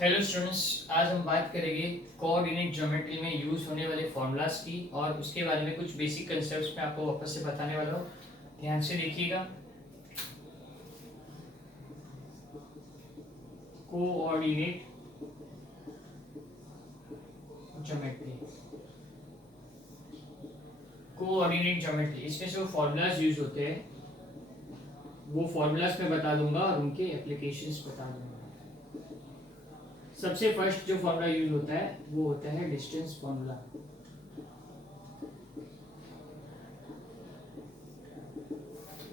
Hello students, आज हम बात करेंगे कोऑर्डिनेट ज्योमेट्री में यूज होने वाले फॉर्मूलाज की और उसके बारे में कुछ बेसिक कंसेप्ट्स मैं आपको वापस से बताने वाला हूँ। ध्यान से देखिएगा। कोऑर्डिनेट ज्योमेट्री, कोऑर्डिनेट ज्योमेट्री, इसमें जो फॉर्मूलाज यूज होते हैं वो फॉर्मूलाज मैं बता दूंगा और उनके एप्लीकेशंस बता दूंगा। सबसे फर्स्ट जो फॉर्मूला यूज होता है वो होता है डिस्टेंस फॉर्मूला।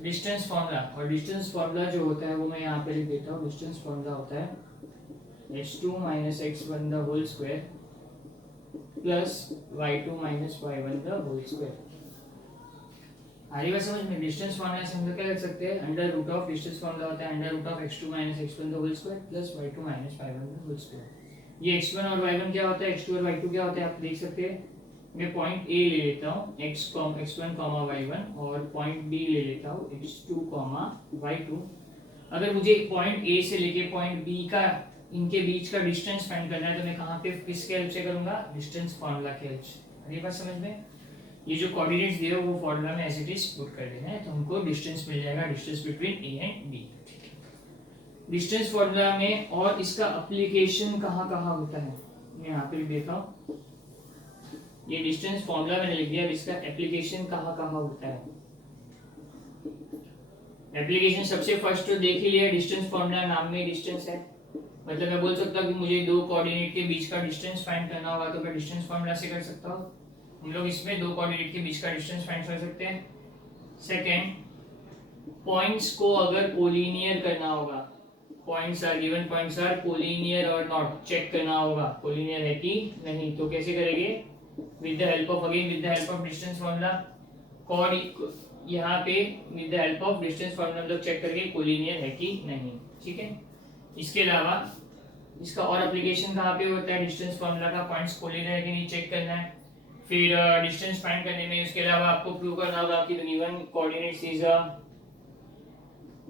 डिस्टेंस फार्मूला, और डिस्टेंस फार्मूला जो होता है वो मैं यहाँ पे लिख देता हूँ। डिस्टेंस फार्मूला होता है h2 minus x1 the whole square plus y2 minus y1 the whole square. आ रही बात समझ में? डिस्टेंस फार्मूला से हम लोग क्या लिख सकते हैं? Under root of, distance formula होता है under root of x2 minus x1 the whole square plus y2 minus y1 the whole square. ये x1 और y1 क्या होता है, x2 और y2 क्या होता है, आप देख सकते हैं। मैं पॉइंट ए ले लेता हूँ x1 y1 और पॉइंट बी ले लेता हूँ x2 y2। अगर मुझे पॉइंट ए से लेके पॉइंट बी का, इनके बीच का डिस्टेंस फाइंड करना है तो मैं कहाँ पे किसके हेल्प से करूंगा? डिस्टेंस फार्मूला के हेल्प से। ये बात समझ में? ये जो कोऑर्डिनेट्स दिए वो फार्मूला में एज इट इज पुट कर देना है तो हमको डिस्टेंस मिल जाएगा, distance between A and B. Distance formula में और इसका एप्लीकेशन कहाँ कहाँ होता है मैं यहाँ पे देखा हूँ। ये डिस्टेंस फॉर्मूला मैंने लिख दिया, अब इसका एप्लीकेशन कहाँ कहाँ होता है। एप्लीकेशन सबसे फर्स्ट तो देख ही लिया, डिस्टेंस फॉर्मूला नाम में डिस्टेंस है, मतलब मैं बोल सकता हूँ कि मुझे दो कोऑर्डिनेट के बीच का डिस्टेंस फाइंड करना होगा तो मैं डिस्टेंस फॉर्मूला से कर सकता हूँ। हम लोग इसमें दो कोऑर्डिनेट के बीच का डिस्टेंस फाइंड कर सकते हैं। सेकेंड, पॉइंट्स को अगर कोलिनियर करना होगा, points are given, points are collinear और नॉट, चेक करना होगा कोलिनियर है कि नहीं, तो कैसे करेंगे? With the help of, again with the help of distance formula. कॉर्ड यहाँ पे with the help of distance formula हम लोग चेक करके कोलिनियर है कि नहीं। ठीक है। इसके अलावा इसका और एप्लीकेशन कहाँ पे होता है? डिस्टेंस फॉर्मूला का पॉइंट्स कोलिनियर है कि नहीं चेक करना है। फिर डिस्टेंस फाइंड करने में उसके अलावा आपको प्रूव करना होगा कि the given coordinates is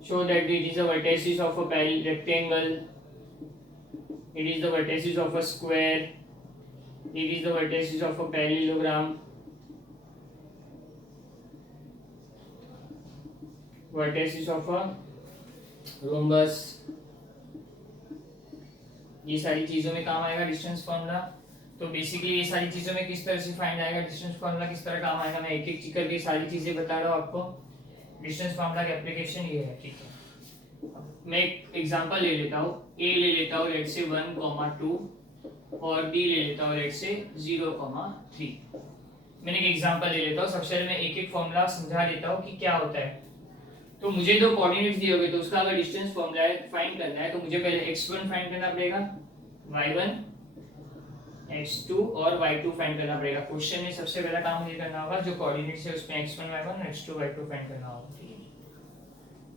show that it is the vertices of a rectangle, it is the vertices of a square, it is the vertices of a parallelogram, vertices of a rhombus। ये सारी चीजों में काम आएगा distance formula. तो basically ये सारी चीजों में किस तरह से फाइंड आएगा डिस्टेंस फॉर्मूला, किस तरह काम आएगा, मैं एक एक करके सारी चीजें बता रहा हूँ आपको। डिस्टेंस फॉर्मूला का एप्लीकेशन ये है। ठीक है, मैं एक एग्जांपल ले लेता हूँ। ए ले लेता हूँ लेट से 1,2 और बी ले लेता हूँ लेट से 0,3। मैंने एक एग्जांपल ले लेता हूँ। सबसे पहले मैं एक एक फॉर्मूला समझा देता हूँ कि क्या होता है। तो मुझे दो कोऑर्डिनेट्स दिए होंगे तो उसका अगर डिस्टेंस फॉर्मूला फाइंड करना है तो मुझे पहले x1 फाइंड करना पड़ेगा, y1, x2 और y2 फाइंड करना पड़ेगा। क्वेश्चन में सबसे पहला काम मुझे करना होगा जो कोऑर्डिनेट्स है उसमें x1 y1 x2 y2 find करना होगा। ठीक है।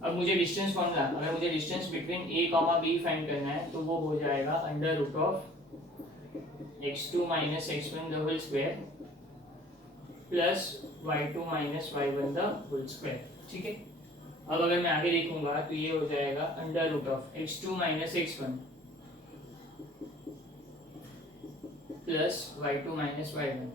अब मुझे डिस्टेंस फॉर्मूला, अगर मुझे distance between a b find करना है तो वो हो जाएगा under root of x2 minus x1 the whole square plus y2 minus y1 the whole square. ठीक है। अब अगर मैं आगे देखूंगा तो ये हो जाएगा under root of x2 minus x1 plus y2 minus y1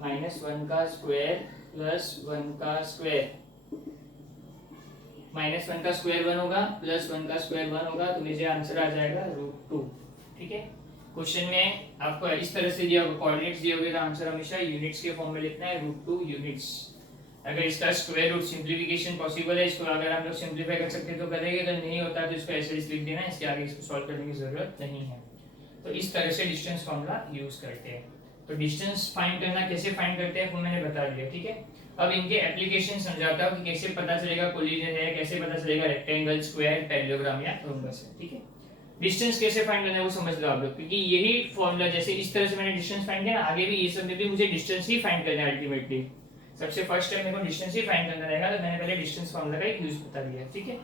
minus 1 का स्क्वायर प्लस 1 का स्क्वायर, माइनस 1 का स्क्वायर 1 होगा प्लस 1 का स्क्वायर 1 होगा तो मुझे आंसर आ जाएगा √2। ठीक है। क्वेश्चन में आपको इस तरह से दिया होगा, कोऑर्डिनेट्स दिए होंगे तो आंसर हमेशा यूनिट्स के फॉर्म में लिखना है, √2 यूनिट्स। अगर इसका स्क्वायर रूट सिंप्लीफिकेशन पॉसिबल है, इसको अगर हम लोग सिंप्लीफाई कर सकते हैं तो करेंगे, अगर नहीं होता तो इसको ऐसे लिख देना है, इसके आगे इसको सॉल्व करने की जरूरत नहीं है। तो इस तरह से डिस्टेंस फॉर्मूला यूज करते हैं। तो डिस्टेंस फाइंड करना कैसे फाइंड करते हैं वो मैंने बता दिया। ठीक है। अब इनके एप्लीकेशन समझाता हूँ कि कैसे पता चलेगा कोलिजन है, कैसे पता चलेगा रेक्टेंगल, स्क्वायर, पैरेललोग्राम या रोम्बस है। ठीक है। डिस्टेंस कैसे फाइंड करना है वो समझ लो आप लोग, क्योंकि यही फॉर्मूला जैसे इस तरह से मैंने डिस्टेंस फाइंड किया ना, आगे भी ये सब में भी मुझे डिस्टेंस ही फाइंड करना है अल्टीमेटली। सबसे फर्स्ट टाइम मेरे को डिस्टेंस ही फाइंड करना रहेगा तो मैंने पहले डिस्टेंस फॉर्मूला का एक यूज बता दिया। ठीक है।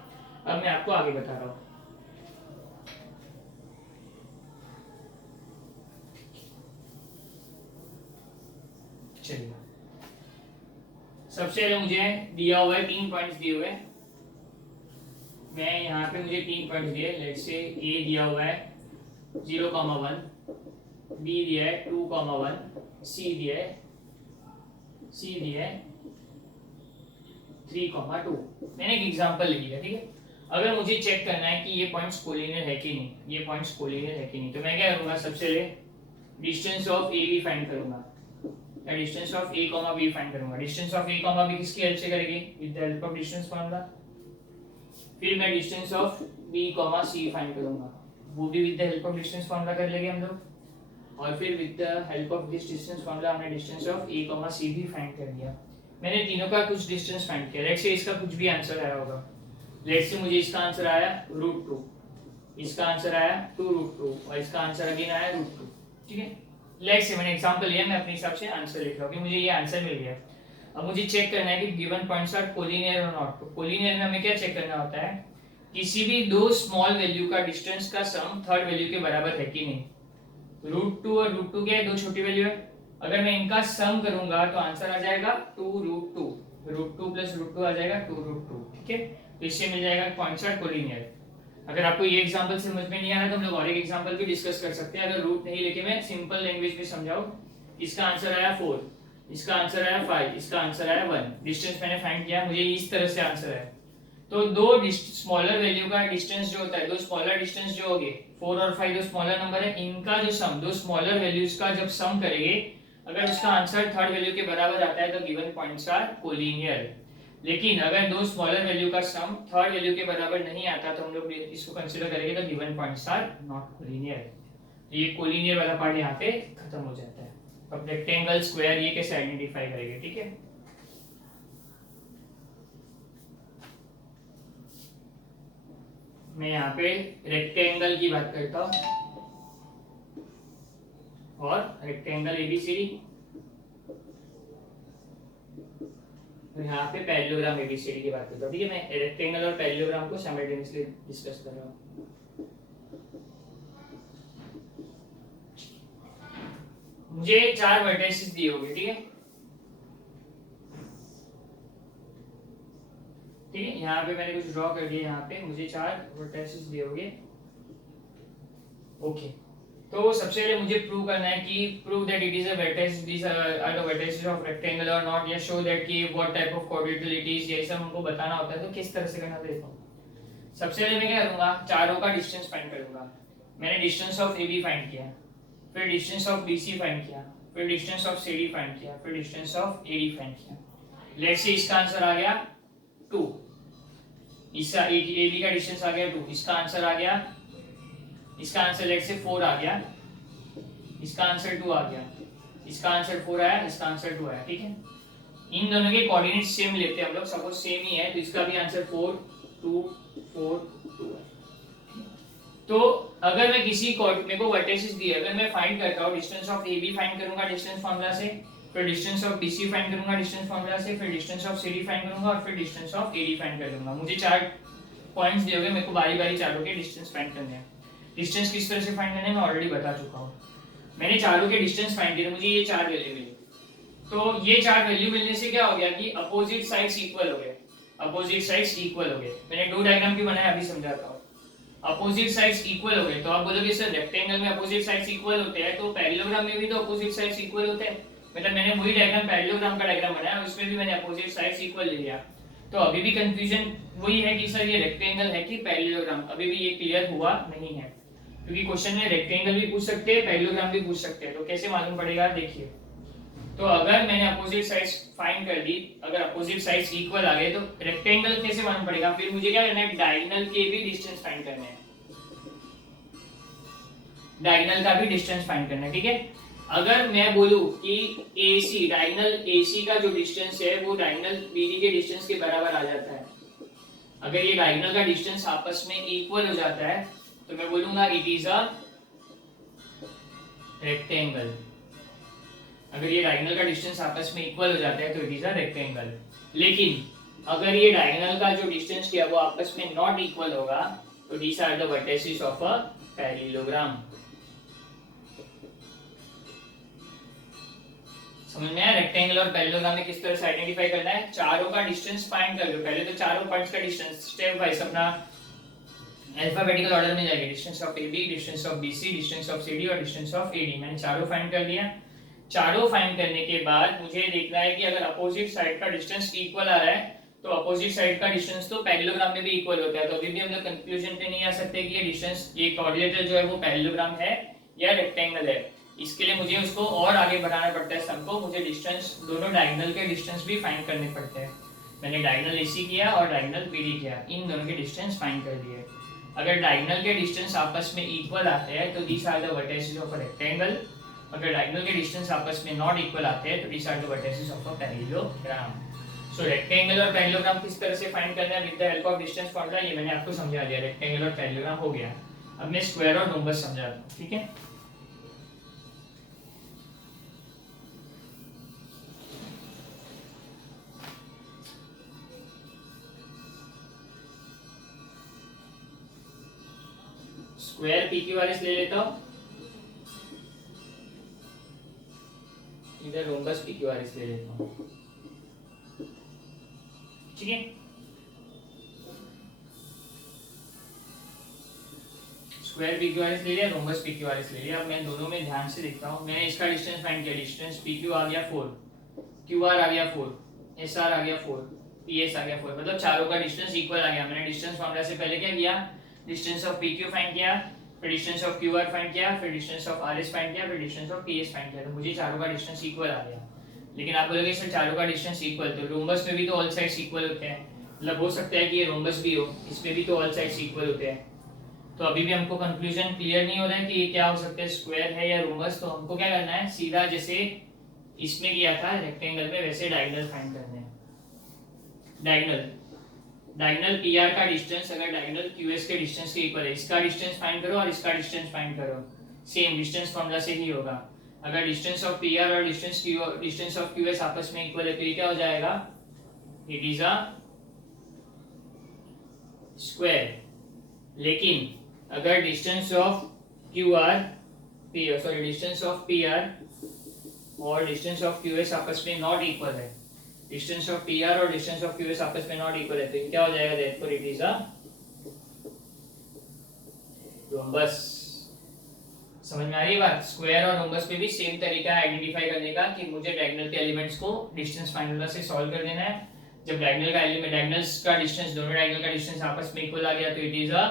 अब मैं आपको आगे बता रहा हूँ। चलिए, सबसे पहले मुझे दिया हुआ है 3 पॉइंट्स दिए हुए हैं। मैं यहाँ पे मुझे 3 पॉइंट दिए, लेट्स से ए दिया हुआ है 0,1, बी दिया है 2,1, सी दिया है 3,2। मैंने एक एग्जांपल लिया, ठीक है। अगर मुझे चेक करना है कि ये पॉइंट्स कोलिनियर है कि नहीं, ये पॉइंट्स कोलिनियर है कि नहीं, तो मैं क्या करूंगा, सबसे पहले distance of A B find करूंगा, या distance of A comma B find करूंगा। Distance of A comma B किसकी हेल्प से करेंगे, with the help of distance formula. फिर मैं distance of B comma C find करूंगा, वो भी with the help of distance formula कर लेंगे हम लोग। और फिर with the help of this distance formula हमने distance of A comma C भी फाइंड कर लिया। मैंने तीनों का कुछ डिस्टेंस फाइंड किया। लेट्स से इसका कुछ भी आंसर आया होगा। लेट्स से मुझे इसका आंसर आया √2, इसका आंसर आया 2√2 और इसका आंसर अगेन आया √2, ठीक है। लेट्स से मैंने एग्जांपल लिया, मैं अपने हिसाब से आंसर लिख रहा हूं कि मुझे ये आंसर मिल गया। अब मुझे चेक करना है कि गिवन पॉइंट्स आर कोलिनियर और नॉट। तो कोलिनियर में हमें क्या चेक करना होता है, किसी भी दो स्मॉल वैल्यू का डिस्टेंस का सम थर्ड वैल्यू के बराबर है कि नहीं। √2 और √2 क्या है, दो छोटी वैल्यू है। अगर मैं इनका सम करूंगा तो आंसर आ जाएगा 2√2, √2 प्लस √2 आ जाएगा 2√2, ठीक है। तो इससे मिल जाएगा पॉइंट्स आर कोलिनियर। अगर आपको ये एग्जांपल समझ में नहीं आ रहा तो हम लोग और एक एग्जांपल भी डिस्कस कर सकते हैं। अगर रूट नहीं लेके मैं सिंपल लैंग्वेज में समझाऊं, इसका आंसर आया 4, इसका आंसर आया 5, इसका आंसर आया 1। डिस्टेंस मैंने फाइंड किया, मुझे इस तरह से आंसर है। तो दो स्मॉलर वैल्यू का डिस्टेंस जो होता है, दो स्मॉलर डिस्टेंस जो होंगे 4 और 5 दो स्मॉलर नंबर है, इनका जो सम, दो स्मॉलर वैल्यूज का जब सम करेंगे, अगर उसका आंसर थर्ड वैल्यू के बराबर आता है तो गिवन पॉइंट्स आर कोलिनियर। लेकिन अगर दो स्मॉलर वैल्यू का सम थर्ड वैल्यू के बराबर नहीं आता तो हम लोग इसको कंसीडर करेंगे तो given points are not collinear. ये कोलिनियर वाला पार्ट यहाँ पे खत्म हो जाता है। अब रेक्टेंगल, स्क्वायर ये कैसे आइडेंटिफाई करेंगे, ठीक है। मैं यहाँ पे रेक्टेंगल की बात करता हूँ और रेक्टेंगल एबीसीडी, यहाँ पे पैरेललोग्राम एबीसीडी की बात करता हूँ, ठीक है। मैं रेक्टेंगल और पैरेललोग्राम को साइमल्टेनियसली डिस्कस कर रहा हूँ। मुझे 4 वर्टिसेस दिए होंगे, ठीक है। ठीक है, यहाँ पे मैंने कुछ ड्रॉ कर दिया। यहाँ पे मुझे 4 वर्टिसेस दिए होंगे, ओके। तो सबसे पहले मुझे प्रूव करना है कि prove that it is a vertex, this are the vertices of rectangle और नॉट, या शो दैट कि what type of quadrilateral it is, ये सब हमको बताना होता है। तो किस तरह से करना देखो। सबसे पहले मैं क्या करूंगा, चारों का डिस्टेंस फाइंड करूंगा। मैंने डिस्टेंस ऑफ AB फाइंड किया, फिर डिस्टेंस ऑफ BC फाइंड किया, फिर डिस्टेंस ऑफ CD फाइंड किया, फिर डिस्टेंस ऑफ AD फाइंड किया। लेट्स से इसका आंसर आ गया 2, इसका AB का डिस्टेंस आ गया 2, इसका आंसर आ गया, इसका आंसर लेट्स से 4 आ गया, इसका आंसर 2 आ गया, इसका आंसर 4 आया, इसका आंसर 2 आया, ठीक है। इन दोनों के कोऑर्डिनेट सेम लेते हैं हम लोग, सपोज सेम ही है तो इसका भी आंसर 4 2 4 2 है। तो अगर मैं किसी मेरे को वर्टिसेस दिए, अगर मैं फाइंड करता हूं, डिस्टेंस ऑफ AB फाइंड करूंगा डिस्टेंस फार्मूला से, फिर डिस्टेंस ऑफ BC फाइंड करूंगा डिस्टेंस फार्मूला से, फिर डिस्टेंस ऑफ CD फाइंड करूंगा और फिर डिस्टेंस ऑफ AD फाइंड कर लूंगा। मुझे 4 पॉइंट्स दिए होंगे, मेरे को बारी-बारी चारों के डिस्टेंस फाइंड करने हैं। डिस्टेंस किस तरह से फाइंड करने हैं मैं ऑलरेडी बता चुका हूं। मैंने चारों के डिस्टेंस फाइंड किए, मुझे ये 4 वैल्यू मिली। तो ये 4 वैल्यू मिलने से क्या हो गया कि अपोजिट साइड्स इक्वल हो गए, अपोजिट साइड्स इक्वल हो गए। मैंने 2 डायग्राम भी बनाया, अभी समझाता हूं। अपोजिट साइड्स इक्वल हो गए तो आप बोलोगे सर रेक्टेंगल में अपोजिट साइड्स इक्वल होते हैं तो पैरेललोग्राम में भी तो अपोजिट साइड्स इक्वल होते हैं। मतलब मैंने वही डायग्राम, पैरेललोग्राम का डायग्राम बनाया, उसमें भी मैंने अपोजिट साइड्स इक्वल ले लिया। तो अभी भी कंफ्यूजन वही है कि सर ये रेक्टेंगल है कि पैरेललोग्राम, अभी भी ये क्लियर हुआ नहीं है। क्योंकि क्वेश्चन में रेक्टेंगल भी पूछ सकते हैं, पैरेललोग्राम भी पूछ सकते हैं, तो कैसे मालूम पड़ेगा देखिए। तो अगर मैंने अपोजिट साइड्स फाइंड कर दी, अगर अपोजिट साइड्स इक्वल आ गए तो रेक्टेंगल कैसे मालूम पड़ेगा, फिर मुझे क्या करना है, डायगोनल के भी डिस्टेंस फाइंड करने हैं, डायगोनल का भी डिस्टेंस फाइंड करना है, ठीक है। अगर मैं बोलूं कि AC, डायगोनल AC का जो डिस्टेंस है वो डायगोनल BD के डिस्टेंस के बराबर आ जाता है, अगर ये डायगोनल का डिस्टेंस आपस में इक्वल हो जाता है तो मैं बोलूंगा इट इज अ रेक्टेंगल। अगर ये डायगोनल का डिस्टेंस आपस में इक्वल हो जाता है तो इट इज अ रेक्टेंगल। लेकिन अगर ये डायगोनल का जो डिस्टेंस किया वो आपस में नॉट इक्वल होगा तो these are the vertices of a parallelogram. समझ में आया रेक्टेंगल और पैरेललोग्राम में किस तरह से आइडेंटिफाई करना है। चारों का डिस्टेंस फाइंड कर लो, पहले तो चारों पॉइंट्स का डिस्टेंस स्टेप वाइज अपना अल्फाबेटिकल ऑर्डर में जाएंगे, distance of AB, distance of BC, distance of CD और डिस्टेंस ऑफ AD। मैंने चारों फाइंड कर लिया। चारों फाइंड करने के बाद मुझे देखना है कि अगर अपोजिट साइड का डिस्टेंस इक्वल आ रहा है तो अपोजिट साइड का डिस्टेंस तो पैरेललोग्राम में भी इक्वल होता है। तो अभी भी हम लोग कंक्लूजन पे नहीं आ सकते कि ये डिस्टेंस, ये कोऑर्डिनेटर जो है वो पैरेललोग्राम है या रेक्टेंगल है। इसके लिए मुझे उसको और आगे बढ़ाना पड़ता है सम को। मुझे डिस्टेंस, दोनों डायगोनल के डिस्टेंस भी फाइंड करने पड़ते हैं। मैंने डायगोनल AC किया और डायगोनल BD किया, इन दोनों के डिस्टेंस फाइंड कर दिए। अगर डायगोनल के डिस्टेंस आपस में इक्वल आते हैं तो these are the vertices of a rectangle. अगर डायगोनल के डिस्टेंस आपस में नॉट इक्वल आते हैं तो these are the vertices of a parallelogram. So rectangle और पैरेललोग्राम किस तरह से फाइंड करना है with the help of distance formula, ये मैंने आपको समझा दिया। रेक्टेंगल और पैरेललोग्राम हो गया। अब मैं स्क्वायर और रोम्बस समझा दूं, ठीक है। स्क्वायर PQRS ले लेता हूं, इधर रोम्बस PQRS ले लेता हूं, ठीक है। स्क्वायर PQRS ले लिया, रोम्बस PQRS ले लिया। अब मैं दोनों में ध्यान से देखता हूं। मैंने इसका डिस्टेंस फाइंड किया, डिस्टेंस PQ आ गया 4, QR आ गया 4, SR आ गया 4, PS आ गया 4, मतलब चारों का डिस्टेंस इक्वल आ गया। मैंने डिस्टेंस फार्मूला से पहले क्या किया, डिस्टेंस ऑफ PQ फाइंड किया, फिर डिस्टेंस ऑफ QR फाइंड किया, फिर डिस्टेंस ऑफ RS फाइंड किया, फिर डिस्टेंस ऑफ PS फाइंड किया। तो मुझे चारों का डिस्टेंस इक्वल आ गया। लेकिन आप बोलोगे सर चारों का डिस्टेंस इक्वल, तो रोम्बस में भी तो ऑल साइड्स इक्वल होते हैं, मतलब हो सकता है कि ये रोम्बस भी हो, इसमें भी तो ऑल साइड्स इक्वल होते हैं। तो अभी भी हमको कंक्लूजन क्लियर नहीं हो रहा है कि ये क्या हो सकता है, स्क्वायर है या रोम्बस। तो हमको क्या करना है, सीधा जैसे इसमें किया था रेक्टेंगल में, वैसे डायगोनल फाइंड करने हैं। डायगोनल PR का डिस्टेंस अगर डायगोनल QS के डिस्टेंस के इक्वल है, इसका डिस्टेंस फाइंड करो और इसका डिस्टेंस फाइंड करो, सेम डिस्टेंस फार्मूला से ही होगा। अगर डिस्टेंस ऑफ PR और डिस्टेंस ऑफ QS आपस में इक्वल है तो ये क्या हो जाएगा, इट इज अ स्क्वायर। लेकिन अगर distance of distance of PR और डिस्टेंस ऑफ QS आपस में नॉट इक्वल है, डिस्टेंस ऑफ PR और डिस्टेंस ऑफ QS आपस में नॉट इक्वल है, तो ये क्या हो जाएगा, therefore it is a rhombus. समझ में आ रही है बात। स्क्वायर और रोम्बस पे भी सेम तरीका है आइडेंटिफाई करने का कि मुझे डायगोनल के एलिमेंट्स को डिस्टेंस फार्मूला से सॉल्व कर देना है। जब डायगोनल का एलिमेंट, डायगोनल्स का डिस्टेंस, दोनों डायगोनल का डिस्टेंस आपस में इक्वल आ गया तो इट इज अ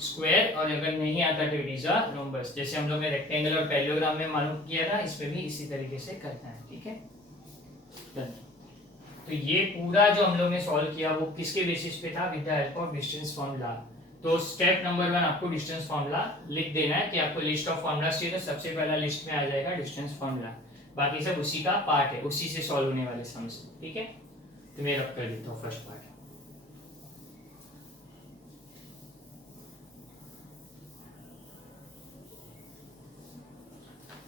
स्क्वायर, और अगर नहीं आता तो इट इज अ रोम्बस। जैसे हम लोग ने रेक्टेंगल और पैरेललोग्राम में मालूम किया था, इसमें भी इसी तरीके से करना है, ठीक है। तो ये पूरा जो हम लोग ने सॉल्व किया वो किसके बेसिस पे था, with the help of distance formula. तो स्टेप नंबर 1 आपको डिस्टेंस फार्मूला लिख देना है कि आपको लिस्ट ऑफ फार्मूलास चाहिए, तो सबसे पहला लिस्ट में आ जाएगा डिस्टेंस फार्मूला। बाकी सब उसी का पार्ट है, उसी से सॉल्व होने वाले सम्स, ठीक है। तो मैं रब कर देता हूँ फर्स्ट पार्ट।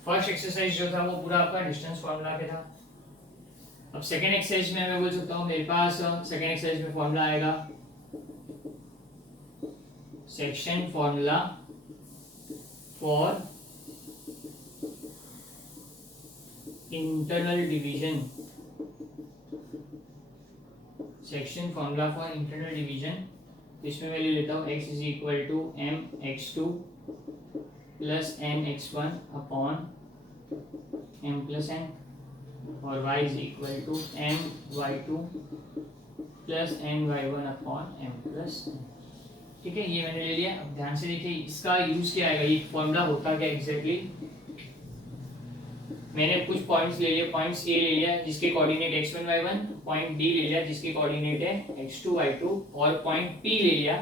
फर्स्ट एक्सरसाइज जो था वो पूरा आपका डिस्टेंस फार्मूला पे था। अब सेकेंड एक्सरसाइज में मैं बोल सकता हूँ मेरे पास सेकेंड एक्सरसाइज में फॉर्मूला आएगा section formula for internal division. Section formula for internal division, इसमें मैं ले लेता हूँ x is equal to mx2 plus nx1 upon m plus n, और y is equal to my2 plus ny1 upon m plus n, ठीक है। ये मैंने ले लिया। अब ध्यान से देखिए इसका यूज क्या आएगा, ये फॉर्मूला होता क्या एग्जैक्टली। मैंने कुछ पॉइंट्स ले लिए, पॉइंट्स A ले लिया जिसके coordinate x1 y1, point D ले लिया जिसके कोऑर्डिनेट है x2 y2, और पॉइंट P ले लिया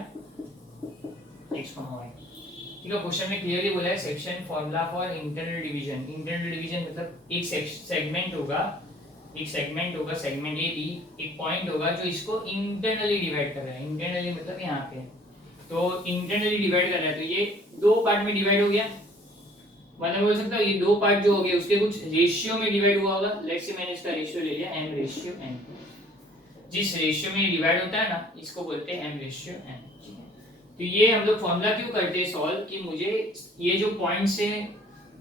x y। ठीक है। क्वेश्चन में क्लियरली बोला है section formula for internal division. Internal division मतलब एक सेगमेंट होगा, सेगमेंट A B, एक पॉइंट होगा जो इसको इंटरनली डिवाइड कर रहा है। इंटरनली मतलब यहाँ पे, तो इंटरनली डिवाइड कर रहा है, तो ये दो पार्ट में डिवाइड हो गया। मतलब बोल सकता हूँ ये दो पार्ट जो हो गए उसके कुछ रेशियो में डिवाइड हुआ होगा। लेट्स से मैंने इसका रेशियो ले लिया m रेशियो n। जिस रेशियो में डिवाइड होता है ना, इसको बोलते हैं m रेशियो n। तो ये हम लोग फॉर्मूला क्यों करते हैं सॉल्व, कि मुझे ये जो पॉइंट से,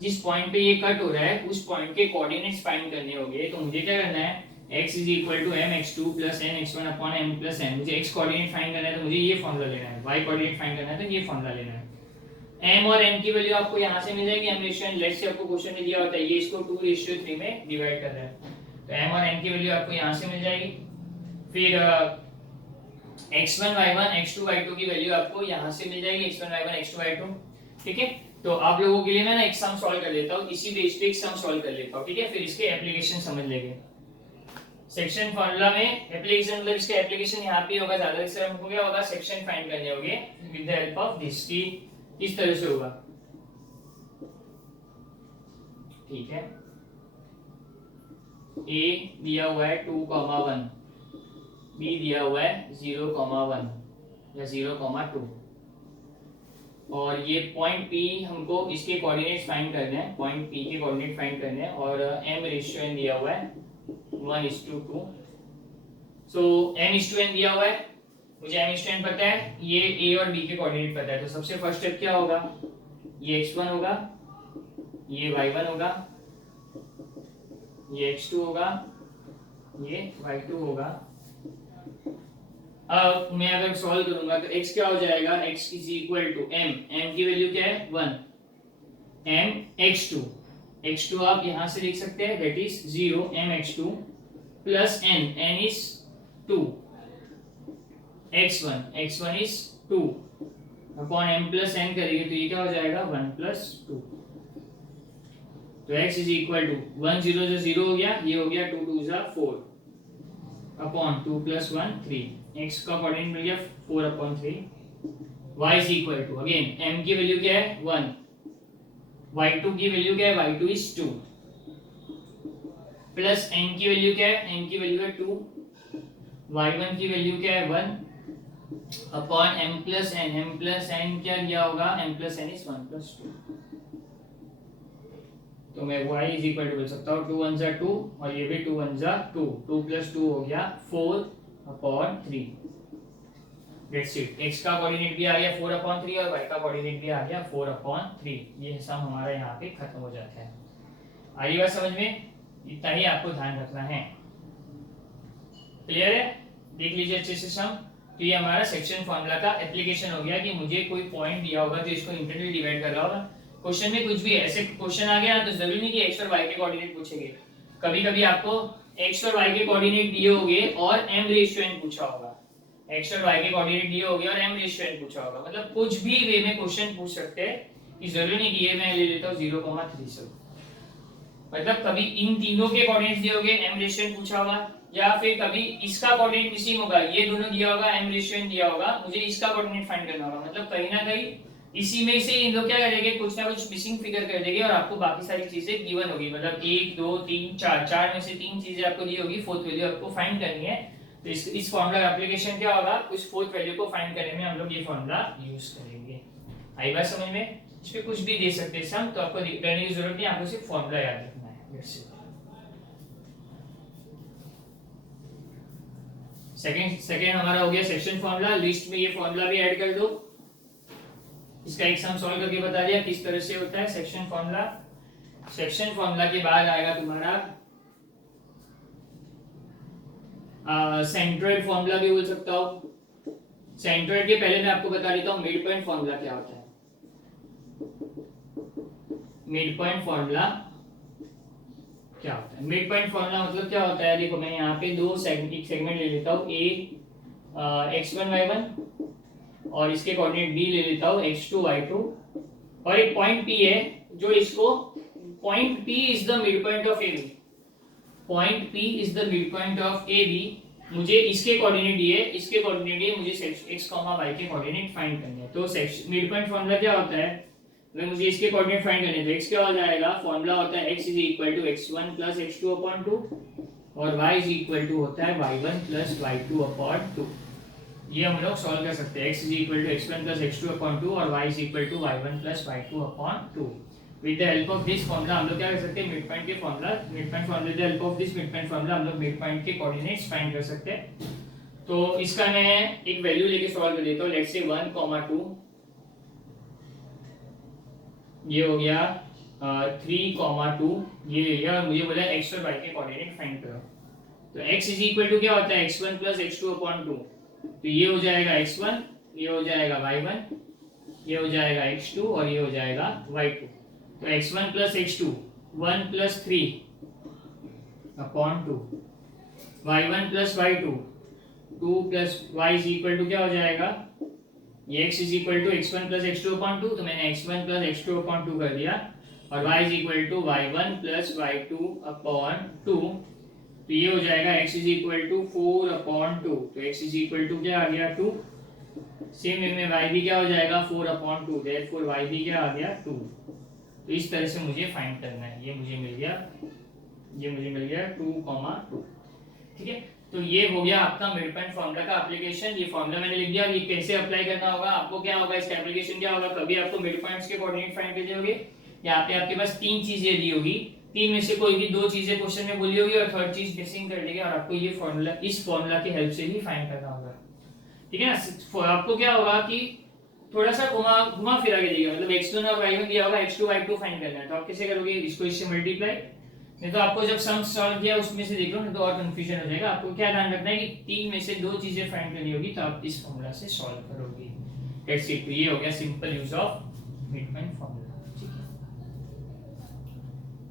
जिस पॉइंट पे ये कट हो रहा है उस पॉइंट के कोऑर्डिनेट्स फाइंड करने होंगे। तो मुझे क्या करना है, x is equal to M X two plus N X one upon M plus N. मुझे x कोऑर्डिनेट फाइंड करना है तो मुझे ये फॉर्मूला लेना है, y कोऑर्डिनेट फाइंड करना है तो ये फॉर्मूला लेना है। m और n की वैल्यू आपको यहाँ से मिल जाएगी, m ratio n, let's say आपको क्वेश्चन में दिया होता है ये इसको 2:3 में डिवाइड कर रहा है, तो m और n की वैल्यू आपको यहाँ से मिल जाएगी। फिर x1 y1 x2 y2 की वैल्यू आपको यहाँ से मिल जाएगी, x1 y1 x2 y2। ठीक है, तो आप लोगों के लिए मैं ना एक सम सॉल्व कर लेता हूँ, इसी बेस पे एक सम सॉल्व कर लेता हूँ। ठीक है, फिर इसके एप्लीकेशन समझ लेंगे। सेक्शन फार्मूला में एप्लीकेशन मतलब इसका एप्लीकेशन यहाँ पे होगा, ज्यादा से हमको क्या होगा, सेक्शन फाइंड करने होंगे with the help of this की, इस तरह से होगा। ठीक है, a दिया हुआ है 2,1, b दिया हुआ है 0,1 या 0,2 और ये पॉइंट P हमको इसके कोऑर्डिनेट्स फाइंड करने हैं, पॉइंट P के कोऑर्डिनेट फाइंड करने हैं और m रेशियो n दिया हुआ है 1:2। सो m:n दिया हुआ है, मुझे m:n पता है, ये a और b के कोऑर्डिनेट पता है, तो सबसे फर्स्ट स्टेप क्या होगा, ये x1 होगा, ये y1 होगा, ये x2 होगा, ये y2 होगा। अब मैं अगर सॉल्व करूंगा तो x क्या हो जाएगा, x is equal to m की वैल्यू क्या है 1, m x2 आप यहां से लिख सकते हैं, that is 0 m x2 plus n is 2, x1 is 2 upon m plus n करेंगे तो ये क्या हो जाएगा 1 प्लस 2। तो x इज इक्वल टू 1 0 जो 0 हो गया, ये हो गया 2 2 जा 4 अपॉन 2 प्लस 1 3, x का कोऑर्डिनेट मिल गया 4 upon 3। y is equal to again m की वैल्यू क्या है 1, y2 की वैल्यू क्या है, y2 इज 2 प्लस n की वैल्यू क्या है, n की वैल्यू है 2, y1 की वैल्यू क्या है 1 अपॉन m प्लस n क्या दिया होगा, m plus n is 1 plus 2। तो मैं y इज इक्वल टू बोल सकता हूँ 2 1 जा 2 और ये भी 2 1 जा 2, 2 प्लस 2 हो गया 4 अपॉन 3। दैट्स इट, x का कोऑर्डिनेट भी आ गया 4 अपॉन 3 और y का कोऑर्डिनेट भी आ गया 4 अपॉन 3। ये सम हमारा यहाँ पे खत्म हो जाता है। आई बात समझ में, इतना ही आपको ध्यान रखना है। क्लियर है, देख लीजिए अच्छे से सम। तो ये हमारा सेक्शन फार्मूला का एप्लीकेशन हो गया कि मुझे कोई पॉइंट दिया होगा तो इसको इंटरनली डिवाइड कर रहा होगा। क्वेश्चन में कुछ भी ऐसे क्वेश्चन आ गया तो जरूरी नहीं कि x और y के कोऑर्डिनेट पूछेंगे, कभी कभी आपको x और y के कोऑर्डिनेट दिए होंगे और m रेशियो n पूछा होगा, x और y के कोऑर्डिनेट दिए होंगे और m रेशियो n पूछा होगा, मतलब कुछ भी वे में क्वेश्चन पूछ सकते हैं कि जरूरी नहीं कि ये मैं ले लेता हूँ 0,3 से, मतलब कभी इन तीनों के कोऑर्डिनेट्स दिए होंगे m रेशियो n पूछा होगा, या फिर कभी इसका कोऑर्डिनेट मिसिंग होगा, ये दोनों दिया होगा m रेशियो n दिया होगा, मुझे इसका कोऑर्डिनेट फाइंड करना होगा, मतलब कहीं ना कहीं इसी में से इन लोग क्या करेंगे, कुछ ना कुछ मिसिंग फिगर कर देंगे और आपको बाकी सारी चीजें गिवन होगी, मतलब 1 2 3 4, 4 में से 3 चीजें आपको दी होगी, फोर्थ वैल्यू आपको फाइंड करनी है। तो इस फॉर्मूला का एप्लीकेशन क्या होगा, उस फोर्थ वैल्यू को फाइंड करने में हम लोग ये फॉर्मूला यूज करेंगे। आई बात समझ में, इस पे कुछ भी दे सकते हैं सम, तो आपको करने की जरूरत नहीं, आपको सिर्फ फॉर्मूला याद रखना है। सेकंड हमारा हो गया सेक्शन फॉर्मूला, लिस्ट में ये फॉर्मूला भी ऐड कर दो। इसका एक सम सॉल्व करके बता दिया किस तरह से होता है सेक्शन फॉर्मूला। सेक्शन फॉर्मूला के बाद आएगा तुम्हारा सेंट्रोइड फॉर्मूला भी बोल सकता हो। सेंट्रोइड के पहले मैं आपको बता देता हूँ मिड पॉइंट फॉर्मूला क्या होता है। मिड पॉइंट फॉर्मूला क्या होता है, मिड पॉइंट फॉर्मूला मतलब क्या होता है, देखो मैं यहाँ पे दो सेगमेंट ले लेता हूँ, a x1 y1 और इसके कोऑर्डिनेट b ले लेता हूँ x2 y2 और एक पॉइंट p है जो इसको, point p is the mid point of AB, point p is the mid point of AB। मुझे इसके कोऑर्डिनेट दिए, इसके कोऑर्डिनेट दिए, मुझे x, y के कोऑर्डिनेट फाइंड करने हैं। तो मिड पॉइंट फॉर्मूला क्या होता है, अगर मुझे इसके कोऑर्डिनेट फाइंड करने हैं तो x क्या हो जाएगा, फॉर्मूला होता है x is equal to x1 plus x2 upon 2 और y इज इक्वल टू होता है y1 प्लस y2 अपॉन 2। ये हम लोग सॉल्व कर सकते हैं, x is equal to x1 plus x2 upon 2 और y is equal to y1 plus y2 upon 2। With the help of this formula हम लोग क्या कर सकते हैं, मिड पॉइंट के formula, mid point formula, with the help of this mid point formula हम लोग मिड पॉइंट के कोऑर्डिनेट्स फाइंड कर सकते हैं। तो इसका मैं एक वैल्यू लेके सॉल्व कर देता हूं, लेट्स से 1,2, ये हो गया 3,2, ये ले लिया और मुझे बोला x और y के कोऑर्डिनेट फाइंड करो। तो तो x इज इक्वल टू क्या होता है x1 प्लस x2 अपॉन 2, तो ये हो जाएगा x1, ये हो जाएगा y1, ये हो जाएगा x2 और ये हो जाएगा y2। तो x1 plus x2 1 plus 3 upon 2, y1 plus y2 2 plus y is equal to क्या हो जाएगा, ये x is equal to x1 plus x2 upon 2, तो मैंने x1 प्लस x2 अपॉन 2 कर दिया, और y is equal to y1 plus y2 upon 2, तो ये हो जाएगा x is equal to 4 upon 2, तो x इज इक्वल टू क्या आ गया 2, सेम वे में y भी क्या हो जाएगा 4 अपॉन 2, देयरफॉर y भी क्या आ गया 2। तो इस तरह से मुझे फाइंड करना है, ये मुझे मिल गया 2,2। ठीक है, तो ये हो गया आपका मिड पॉइंट फॉर्मूला का एप्लीकेशन। ये फॉर्मूला मैंने लिख दिया, ये कैसे अप्लाई करना होगा आपको, क्या होगा इसका एप्लीकेशन क्या होगा, कभी आपको मिड पॉइंट्स के कोऑर्डिनेट फाइंड करने होंगे, यहाँ पे आपके पास तीन चीजें दी होगी, तीन में से कोई भी दो चीजें क्वेश्चन में बोली होगी और थर्ड चीज मिसिंग कर देगी, और आपको ये फॉर्मूला इस फॉर्मूला की हेल्प से ही फाइंड करना होगा। ठीक है ना, आपको क्या होगा कि थोड़ा सा घुमा फिरा के देगा, मतलब x1 और y1 दिया होगा, x2 y2 फाइंड करना है, तो आप कैसे करोगे, इसको इससे मल्टीप्लाई, नहीं तो आपको जब सम सॉल्व किया उसमें से देख लो, नहीं तो और कंफ्यूजन हो जाएगा। आपको क्या ध्यान रखना है कि तीन में से दो चीजें फाइंड करनी होगी, तो आप इस फॉर्मूला से सॉल्व करोगे। That's it. ये हो गया simple use of mid point formula. ठीक है,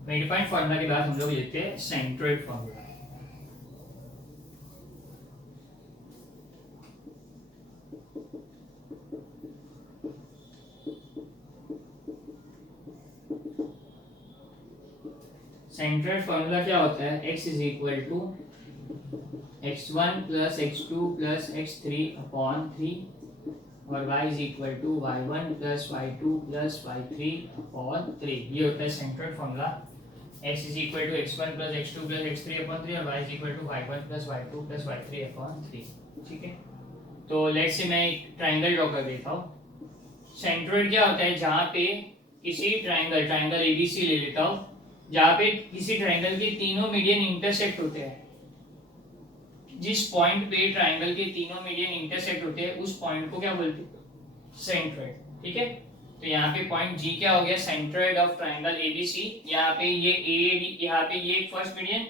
मिड पॉइंट फॉर्मूला के बाद हम लोग लेते हैं सेंट्रोइड फॉर्मूला। सेंट्रोइड फॉर्मूला क्या होता है, x is equal to x1 plus x2 plus x3 upon 3 और y is equal to y1 plus y2 plus y3 upon 3। ये होता है centroid formula. x is equal to x1 plus x2 plus x3 upon 3 और y is equal to y1 plus y2 plus y3 upon 3। ठीक है, तो let's say मैं एक triangle draw कर देता हूँ। सेंट्रोइड क्या होता है, जहाँ पे किसी ट्रायंगल ABC ले लेता हूँ, जहाँ पे किसी ट्रायंगल के तीनों मीडियन इंटरसेक्ट होते हैं, जिस पॉइंट पे ट्रायंगल के तीनों मीडियन इंटरसेक्ट होते हैं उस पॉइंट को क्या बोलते हैं, सेंट्रोइड। ठीक है, तो यहाँ पे पॉइंट G क्या हो गया, सेंट्रोइड ऑफ ट्रायंगल ABC। यहाँ पे ये AD, यहाँ पे ये फर्स्ट मीडियन,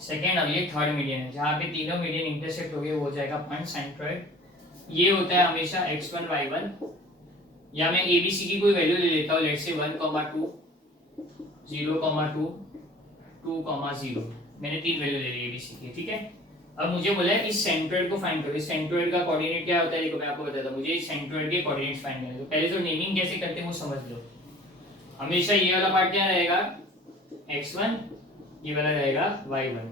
सेकेंड और ये थर्ड मीडियन है, जहाँ पे तीनों मीडियन इंटरसेक्ट हो गए वो हो जाएगा पॉइंट सेंट्रोइड। ये होता है हमेशा x1 y1, या मैं ABC की कोई वैल्यू ले लेता हूँ, लेट्स से 1, 2, 0, 2, 0, मैंने तीन वैल्यू ले ली ABC की। ठीक है, अब मुझे बोला है इस सेंट्रोइड को फाइंड करो। इस सेंट्रोइड का कोऑर्डिनेट क्या होता है, देखो मैं आपको बताता हूँ। मुझे इस सेंट्रोइड के कोऑर्डिनेट्स फाइंड करने हैं, तो पहले तो नेमिंग कैसे करते हैं वो समझ लो। हमेशा ये वाला पार्ट क्या रहेगा, x1, ये वाला रहेगा y1,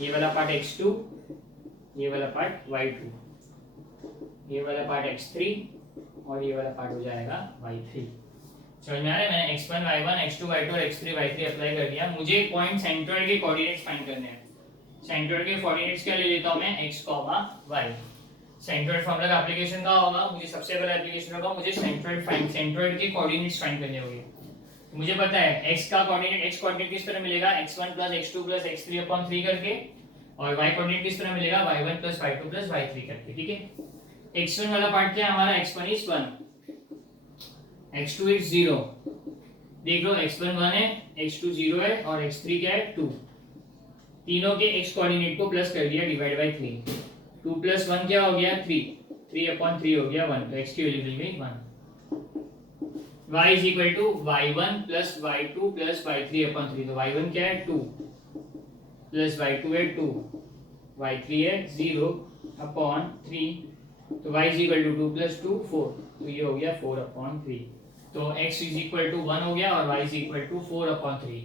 ये वाला पार्ट x2, ये वाला पार्ट y2, ये वाला पार्ट x3 और ये वाला पार्ट हो जाएगा y3। समझ में आ रहा है, मैंने x1 y1 x2 y2 और x3 y3 अप्लाई कर दिया। मुझे पॉइंट सेंट्रोइड के कोऑर्डिनेट्स फाइंड करने हैं। सेंट्रोइड के कोऑर्डिनेट्स क्या ले लेता हूं मैं, x, y। सेंट्रोइड फॉर्मूला का एप्लीकेशन क्या होगा, मुझे सबसे पहला एप्लीकेशन होगा, मुझे सेंट्रोइड के कोऑर्डिनेट्स फाइंड करने होंगे। तो मुझे पता है x का कोऑर्डिनेट, x कोऑर्डिनेट किस तरह मिलेगा, x1 plus x2 plus x3 upon 3 करके, और y कोऑर्डिनेट किस तरह मिलेगा, y1 plus y2 plus y3 करके। ठीक है, x1 वाला पार्ट क्या है हमारा, x1 इज 1, x2 is 0। देख लो x1 1 है, x2 0 है और x3 क्या है 2। तीनों के x कोऑर्डिनेट को प्लस कर दिया डिवाइड बाय 3। 2 प्लस 1 क्या हो गया 3, 3 अपॉन 3 हो गया 1, तो x की वैल्यू मिल गई 1। y is equal to y1 plus y2 plus y3 upon 3, तो y1 क्या है 2 प्लस y2 है 2, y3 है 0 अपॉन 3, तो y is equal to 2 plus 2 4, तो ये हो गया 4 अपॉन 3। तो x इज इक्वल टू 1 हो गया और y is equal to 4 upon 3।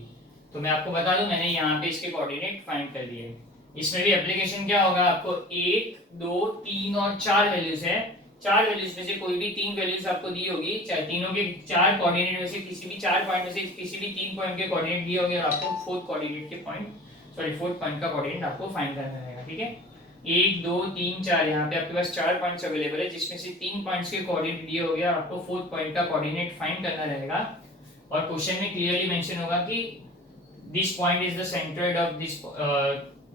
तो मैं आपको बता दूं, मैंने यहाँ पे इसके कोऑर्डिनेट फाइंड कर लिए। इसमें भी एप्लीकेशन क्या होगा, आपको 1, 2, 3 और 4 वैल्यूज है। 4 वैल्यूज में से कोई भी 3 वैल्यूज आपको दी होगी, चाहे तीनों के 4 कोऑर्डिनेट में से किसी भी 4 पॉइंट में से किसी भी 3 पॉइंट के कोऑर्डिनेट दिए होंगे, और आपको फोर्थ पॉइंट का कोऑर्डिनेट आपको फाइंड करना रहेगा। ठीक है, 1, 2, 3, 4, यहाँ पे आपके पास 4 पॉइंट्स अवेलेबल है, जिसमें से 3 पॉइंट्स के कोऑर्डिनेट दिए हो गया, आपको फोर्थ पॉइंट का कोऑर्डिनेट फाइंड करना रहेगा। और क्वेश्चन में क्लियरली मेंशन होगा कि this point is the centroid of this,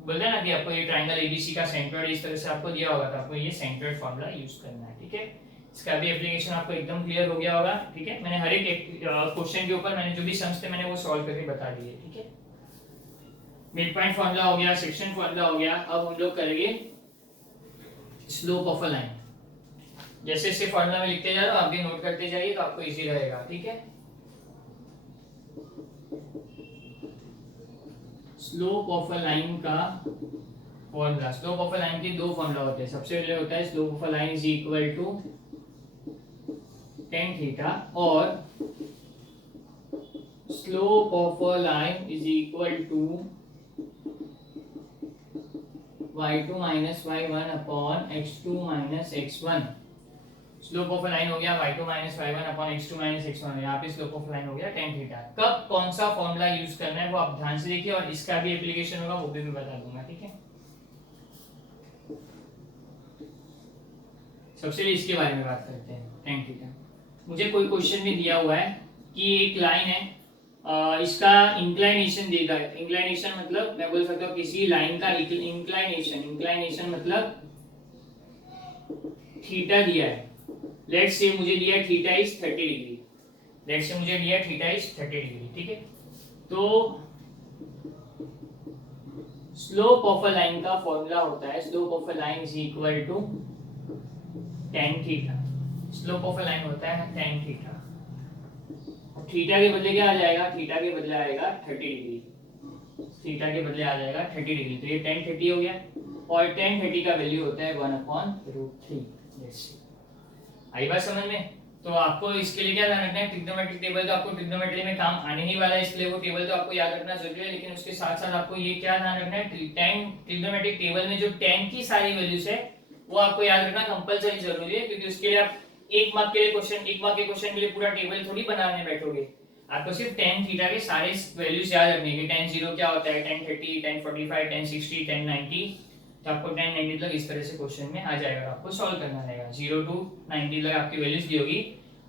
बोलते हैं ना कि आपको ये ट्रायंगल ABC का सेंट्रोइड इस तरह से आपको दिया होगा, तो आपको ये सेंट्रोइड फॉर्मूला यूज करना है। ठीक है, इसका भी एप्लीकेशन आपको एकदम क्लियर हो गया होगा। ठीक है, मैंने हर एक क्वेश्चन के ऊपर मैंने जो भी सम्स थे मैंने वो सॉल्व करके बता दिए। ठीक है, मिड पॉइंट फॉर्मूला हो गया, सेक्शन फॉर्मूला हो गया। अब हम लोग करेंगे स्लोप ऑफ अ लाइन। जैसे जैसे फॉर्मूला में लिखते जा रहे हो आप भी नोट करते जाइए तो आपको इजी रहेगा, ठीक है। स्लोप ऑफ अ लाइन का formula, slope of a line के दो फॉर्मूला होते हैं। सबसे पहले होता है slope of a line is equal to tan theta, और slope of a line is equal to y2 minus y1 upon x2 minus x1। Slope of line हो गया y2 minus y1 upon x2 minus x1। यहाँ पे slope of line हो गया tan theta. कब कौन सा फॉर्मूला यूज करना है वो आप ध्यान से देखिए, और इसका भी एप्लीकेशन होगा वो भी मैं बता दूंगा, ठीक है। सबसे पहले इसके बारे में बात करते हैं tan थीटा। मुझे कोई क्वेश्चन में दिया हुआ है कि एक लाइन है, इसका इंक्लाइनेशन देगा है। इंक्लाइनेशन मतलब मैं बोल सकता हूँ किसी लाइन का इंक्लाइनेशन, इंक्लाइनेशन मतलब थीटा दिया है। लेट्स से मुझे दिया है theta is 30 degree. Let's say मुझे दिया है थीटा इज 30 डिग्री, ठीक है। तो स्लोप ऑफ अ लाइन का फॉर्मूला होता है slope of a line is equal to tan theta. Slope of a line होता है tan थीटा। थीटा के बदले क्या आ जाएगा, थीटा के बदले आएगा 30 डिग्री। थीटा के बदले आ जाएगा 30 डिग्री, तो ये tan 30 हो गया, और tan 30 का वैल्यू होता है 1/√3। आई बात समझ में। तो आपको इसके लिए क्या ध्यान रखना है, ट्रिग्नोमेट्रिक टेबल तो आपको ट्रिग्नोमेट्री में काम आने ही वाला है, इसलिए वो टेबल तो आपको याद रखना जरूरी है। लेकिन उसके साथ साथ आपको ये क्या ध्यान रखना है, tan ट्रिग्नोमेट्रिक टेबल में जो tan की सारी वैल्यूज है वो आपको याद रखना कंपलसरी जरूरी है, क्योंकि उसके लिए आप एक मार्क के लिए क्वेश्चन, एक मार्क के क्वेश्चन के लिए पूरा टेबल थोड़ी बनाने बैठोगे। आपको सिर्फ tan थीटा के सारे वैल्यूज याद रखने हैं। tan 0 क्या होता है, tan 30, tan 45, tan 60, tan 90। तो आपको 10 90 तक इस तरह से क्वेश्चन में आ जाएगा, आपको सॉल्व करना रहेगा। 0 to 90 तक आपकी वैल्यूज दी होगी,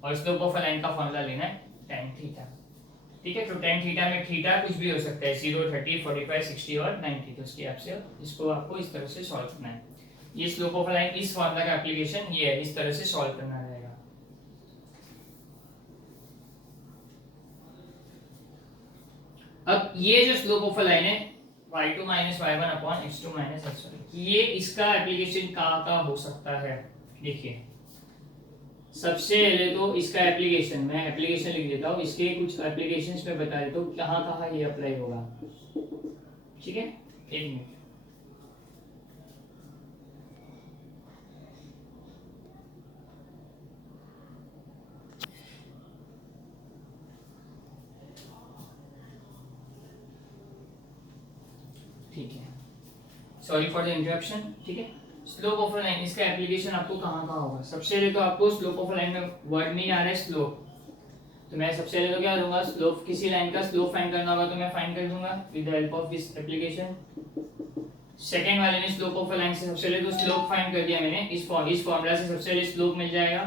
और स्लोप ऑफ अ लाइन का फॉर्मूला लेना है tan थीटा, ठीक है। तो tan थीटा में थीटा कुछ भी हो सकता है, 0, 30, 45, 60 और 90। तो उसके हिसाब से इसको आपको इस तरह से सॉल्व करना है। ये स्लोप ऑफ अ लाइन इस फॉर्मूला का एप्लीकेशन ये है, इस तरह से सॉल्व करना रहेगा। अब ये जो स्लोप ऑफ अ लाइन है y2 minus y1 upon x2 minus x1, ये इसका एप्लीकेशन कहाँ हो सकता है। देखिए सबसे पहले तो इसका एप्लीकेशन, मैं एप्लीकेशन लिख देता हूँ, इसके कुछ एप्लीकेशंस में बता देता हूँ कहाँ कहाँ ये अप्लाई होगा, ठीक है। एक मिनट, ठीक है, सॉरी फॉर द इंटरप्शन, ठीक है। स्लोप ऑफ अ लाइन, इसका एप्लीकेशन आपको कहाँ कहाँ होगा। सबसे पहले तो आपको स्लोप ऑफ अ लाइन में वर्ड नहीं आ रहा है स्लोप, तो मैं सबसे पहले तो क्या करूंगा, स्लोप किसी लाइन का स्लोप फाइंड करना होगा तो मैं फाइंड कर दूंगा with the help of this application. Second वाले ने स्लोप ऑफ अ लाइन से सबसे पहले तो स्लोप फाइंड कर दिया मैंने, इस फार्मूला से सबसे पहले स्लोप मिल जाएगा।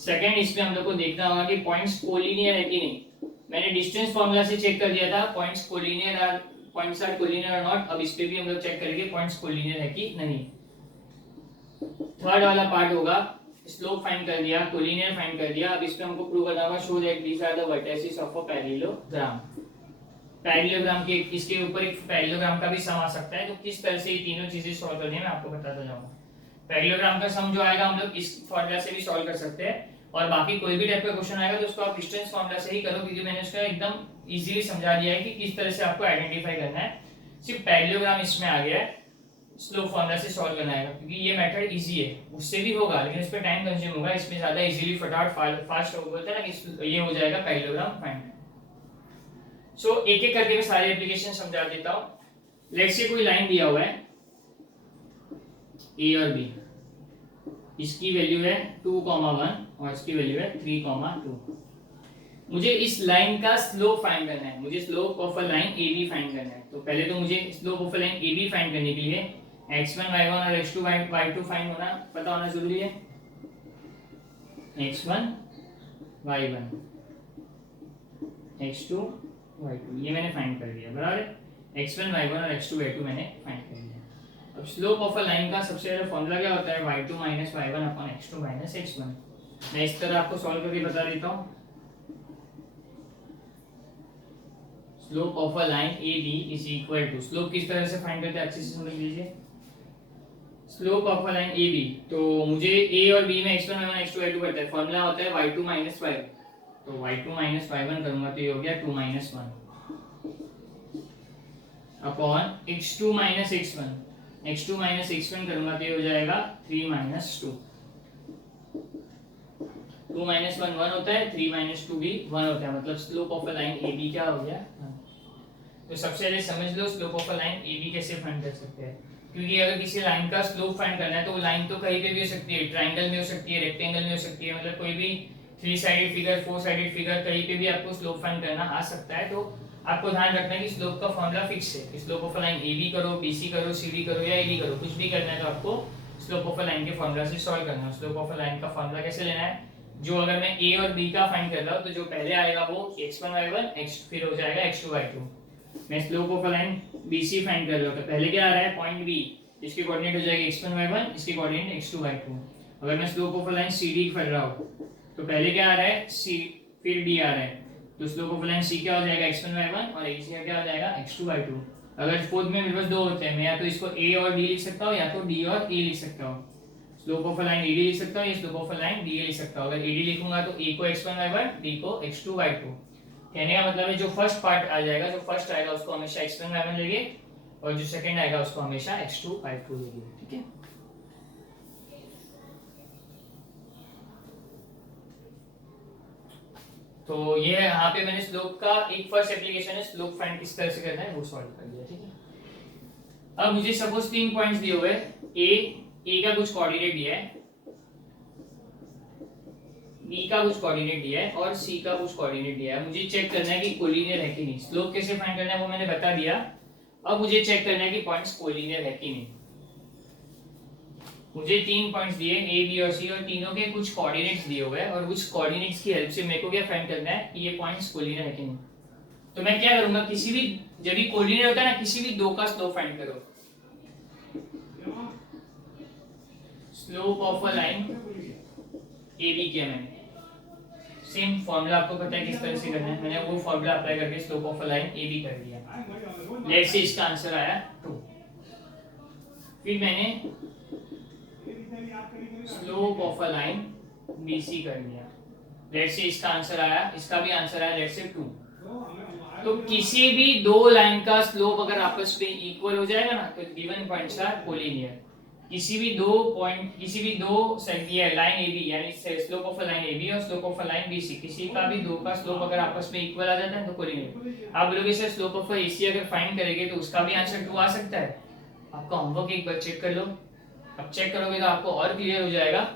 सेकंड इसमें हम लोग को देखना होगा कि पॉइंट्स कोलिनियर है कि नहीं। मैंने डिस्टेंस फार्मूला से चेक कर दिया था points collinear are, points are collinear और नॉट। अब इस पे भी हम लोग चेक करेंगे पॉइंट्स कोलिनियर है कि नहीं। थर्ड वाला पार्ट होगा स्लोप फाइंड कर दिया, कोलिनियर फाइंड कर दिया। अब इस पे हमको प्रूव करना होगा show that these are the vertices of a parallelogram. Parallelogram के इसके ऊपर एक पैरेललोग्राम का भी सम आ सकता है, तो किस तरह से ये तीनों चीजें सॉल्व करनी है मैं आपको बताता जाऊंगा। पैरेललोग्राम का सम जो आएगा हम लोग इस फॉर्मूला से भी सॉल्व कर सकते हैं, और बाकी कोई भी टाइप का क्वेश्चन आएगा तो उसको आप डिस्टेंस फॉर्मूला से ही करो, क्योंकि मैंने उसका एकदम इजीली समझा दिया है कि किस तरह से आपको आइडेंटिफाई करना है। सिर्फ पैरेललोग्राम इसमें आ गया है, स्लोप फॉर्मूला से सॉल्व करना है, क्योंकि ये मेथड इजी है। उससे भी होगा लेकिन इस पे टाइम कंज्यूम होगा, इसमें ज्यादा इजीली फटाफट फास्ट हो बोलते हैं ना कि ये हो जाएगा पैरेललोग्राम फाइंड। सो एक एक करके मैं सारे एप्लीकेशन समझा देता हूं। लेट्स से कोई लाइन दिया हुआ है ए और बी, इसकी वैल्यू है 2,1 और इसकी वैल्यू है 3,2। मुझे इस लाइन का स्लोप फाइंड करना है, मुझे slope of a line A B find करना है। तो पहले तो मुझे slope of a line A B find करने के लिए x1 y1 और x2 y2 फाइंड होना पता होना जरूरी है। x1 y1 x2 y2 ये मैंने फाइंड कर दिया, बराबर है। x1 y1 और x2 y2 मैंने फाइंड कर दिया। अब स्लोप ऑफ अ लाइन का सबसे पहले फॉर्मूला क्या होता है, y2 minus y1 upon x2 minus x1। मैं इस तरह आपको सॉल्व करके बता देता हूँ। Slope of a line A B is equal to, slope किस तरह से फाइंड करते हैं अच्छे से समझ लीजिए। Slope of a line A B, तो मुझे ए और बी में x1 y1 x2 y2 करता है, फॉर्मूला होता है y2 माइनस y, तो y2 माइनस y1 करूंगा तो ये हो गया 2 minus 1 upon x2 minus x1, x2 minus x1 करूंगा तो ये हो जाएगा 3 माइनस 2, 2 माइनस 1 1 होता है, 3 माइनस 2 भी 1 होता है, मतलब slope of a line A B क्या हो गया। तो सबसे पहले समझ लो slope of a line A B कैसे फाइंड कर सकते हैं, क्योंकि अगर किसी लाइन का स्लोप फाइंड करना है तो वो लाइन तो कहीं पे भी हो सकती है, ट्रायंगल में हो सकती है, रेक्टेंगल में हो सकती है, मतलब कोई भी 3 साइडेड फिगर 4 साइडेड फिगर कहीं पे भी आपको स्लोप फाइंड करना आ सकता है। तो आपको ध्यान रखना है कि स्लोप का फॉर्मूला फिक्स है, slope of a line A B करो, बी सी करो, सी डी करो या ए डी करो, कुछ भी करना है तो आपको स्लोप ऑफ अ लाइन के फॉर्मूला से सॉल्व करना है। स्लोप ऑफ अ लाइन का फॉर्मूला कैसे लेना है, जो अगर मैं ए और बी का फाइंड कर रहा हूँ तो जो पहले आएगा वो x1 y1 x फिर हो जाएगा x2 y2। मैं slope of a line BC find कर रहा हूं तो पहले क्या आ रहा है पॉइंट B, इसके कोऑर्डिनेट हो जाएगा x1 y1, इसके कोऑर्डिनेट x2 y2। अगर मैं slope of a line CD कर रहा हूं तो पहले क्या आ रहा है C फिर D आ रहा है, तो slope of a line C क्या हो जाएगा x1 y1 और AC का क्या हो जाएगा x2 y2। अगर फोर्थ में मेरे पास दो होते हैं, मैं या तो इसको A और D लिख सकता हूं या तो D और A लिख सकता हूं। Slope of a line AD लिख सकता हूं या slope of a line DA लिख सकता हूं। अगर AD लिखूंगा तो A को x1 y1, D को x2 y2। कहने का मतलब है जो फर्स्ट पार्ट आ जाएगा, जो फर्स्ट आएगा उसको हमेशा x1 y1 लेंगे और जो सेकंड आएगा उसको हमेशा x2 y2 लेंगे, ठीक है। तो ये यहाँ पे मैंने स्लोप का एक फर्स्ट एप्लीकेशन है, स्लोप फाइंड किस तरह से करना है वो सॉल्व कर दिया, ठीक है। अब मुझे सपोज 3 पॉइंट्स दिए हुए, ए का कुछ कोऑर्डिनेट दिया है, बी का कुछ कोऑर्डिनेट दिया है और सी का कुछ कोऑर्डिनेट दिया है। मुझे चेक करना है कि कोलिनियर है कि नहीं। स्लोप कैसे फाइंड करना है वो मैंने बता दिया। अब मुझे चेक करना है कि पॉइंट्स कोलिनियर है कि नहीं। मुझे 3 पॉइंट्स दिए ए बी और सी और तीनों के कुछ कोऑर्डिनेट्स दिए हुए हैं और उस कोऑर्डिनेट्स की हेल्प से मेरे को क्या फाइंड करना है कि ये पॉइंट्स कोलिनियर है कि नहीं। तो मैं क्या करूंगा, किसी भी जब भी कोलिनियर होता है ना, किसी भी दो का स्लोप फाइंड करो। Slope of a line A B किया मैंने, सेम फॉर्मूला आपको पता है किस तरह से करना है, मैंने वो फॉर्मूला अप्लाई करके slope of a line A B कर दिया। लेट्स से इसका आंसर आया 2। फिर मैंने slope of a line BC कर दिया। लेट्स से इसका आंसर आया, इसका भी आंसर आया लेट्स से 2। तो किसी भी दो लाइन का स्लोप अगर आपस में इक्वल हो जाएगा ना तो गिवन पॉइंट्स आर कोलिनियर। किसी भी दो पॉइंट, किसी भी दो लाइन ए बी यानी slope of a line A B और slope of a line B C, किसी का भी दो का स्लोप अगर आपस में इक्वल आ जाता है तो कोलिनियर। आप बोलोगे सर स्लोप ऑफ ए सी अगर फाइंड करेंगे तो उसका भी आंसर 2 आ सकता है। आपका होमवर्क एक बार चेक कर लो, अब चेक करोगे तो आपको और क्लियर हो जाएगा।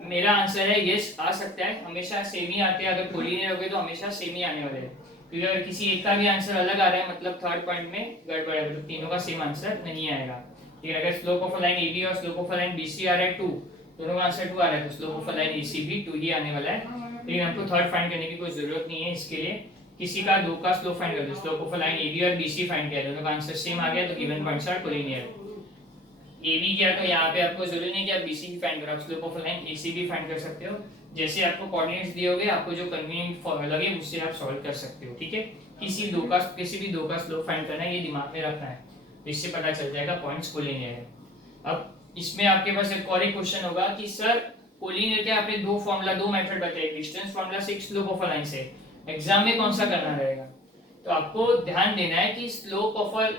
मेरा आंसर है यस आ सकता है, हमेशा सेम ही आते हैं। अगर कोलिनियर हो गए तो हमेशा सेम ही आने वाले हैं, क्योंकि अगर किसी एक का भी आंसर अलग आ रहा है मतलब थर्ड पॉइंट में गड़बड़ है, मतलब तीनों का सेम आंसर नहीं आएगा। ठीक है, अगर slope of a line AB और slope of a line BC आ रहा है 2, दोनों का आंसर 2 आ रहा है तो slope of a line AC भी 2 ही आने वाला है। लेकिन हमको थर्ड फाइंड करने की कोई जरूरत नहीं है, इसके लिए किसी का दो का स्लोप फाइंड कर दो। Slope of a line AB और BC फाइंड किया, दोनों का आंसर सेम आ गया तो given points are collinear. AB किया तो यहाँ पे आपको जरूरी नहीं कि आप BC भी फाइंड करो, आप slope of a line AC भी फाइंड कर सकते हो। जैसे आपको कोऑर्डिनेट्स दिए होंगे, आपको जो कन्वीनियंट लगे उससे आप सॉल्व कर सकते हो, ठीक है। किसी भी दो का स्लोप फाइंड करना है, ये दिमाग में रखना है, तो इससे पता चल जाएगा पॉइंट्स कोलिनियर है। अब इसमें आपके पास एक और एक क्वेश्चन होगा कि सर कोलिनियर के आपने दो फॉर्मूला, दो मेथड बताए, डिस्टेंस फॉर्मूला से स्लोप ऑफ अ लाइन से, एग्जाम में कौन सा करना रहेगा। तो आपको ध्यान देना है कि स्लोप ऑफ अ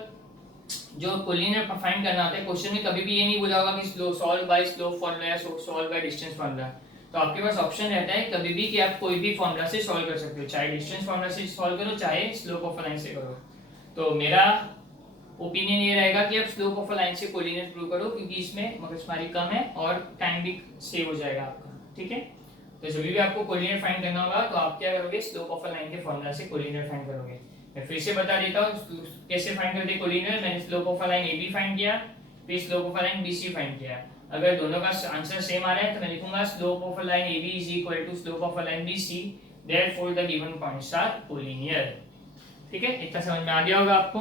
जो कोलिनियर फाइंड करना होता है, क्वेश्चन में कभी भी ये नहीं बोला होगा कि सॉल्व बाय स्लोप फॉर्मूला या सॉल्व बाय डिस्टेंस फॉर्मूला। तो आपके पास ऑप्शन रहता है कभी भी कि आप कोई भी फॉर्मूला से सॉल्व कर सकते हो, चाहे डिस्टेंस फॉर्मूला से सॉल्व करो चाहे स्लोप ऑफ अ लाइन से करो। तो मेरा ओपिनियन ये रहेगा कि आप स्लोप ऑफ अ लाइन से कोलिनियर प्रूव करो, क्योंकि इसमें मगजमारी कम है और टाइम भी सेव हो जाएगा आपका, ठीक है। तो जब भी आपको कोलिनियर फाइंड करना होगा तो आप क्या करोगे, स्लोप ऑफ अ लाइन के फॉर्मूला से कोलिनियर फाइंड करोगे। मैं फिर से बता देता हूँ कैसे फाइंड करते हैं कोलिनियर। मैंने slope of a line AB find किया, फिर slope of a line BC फाइंड किया। अगर दोनों का आंसर सेम आ रहा है तो मैं लिखूंगा slope of a line AB is equal to slope of a line BC, therefore the given points are collinear. ठीक है, इतना समझ में आ गया होगा आपको।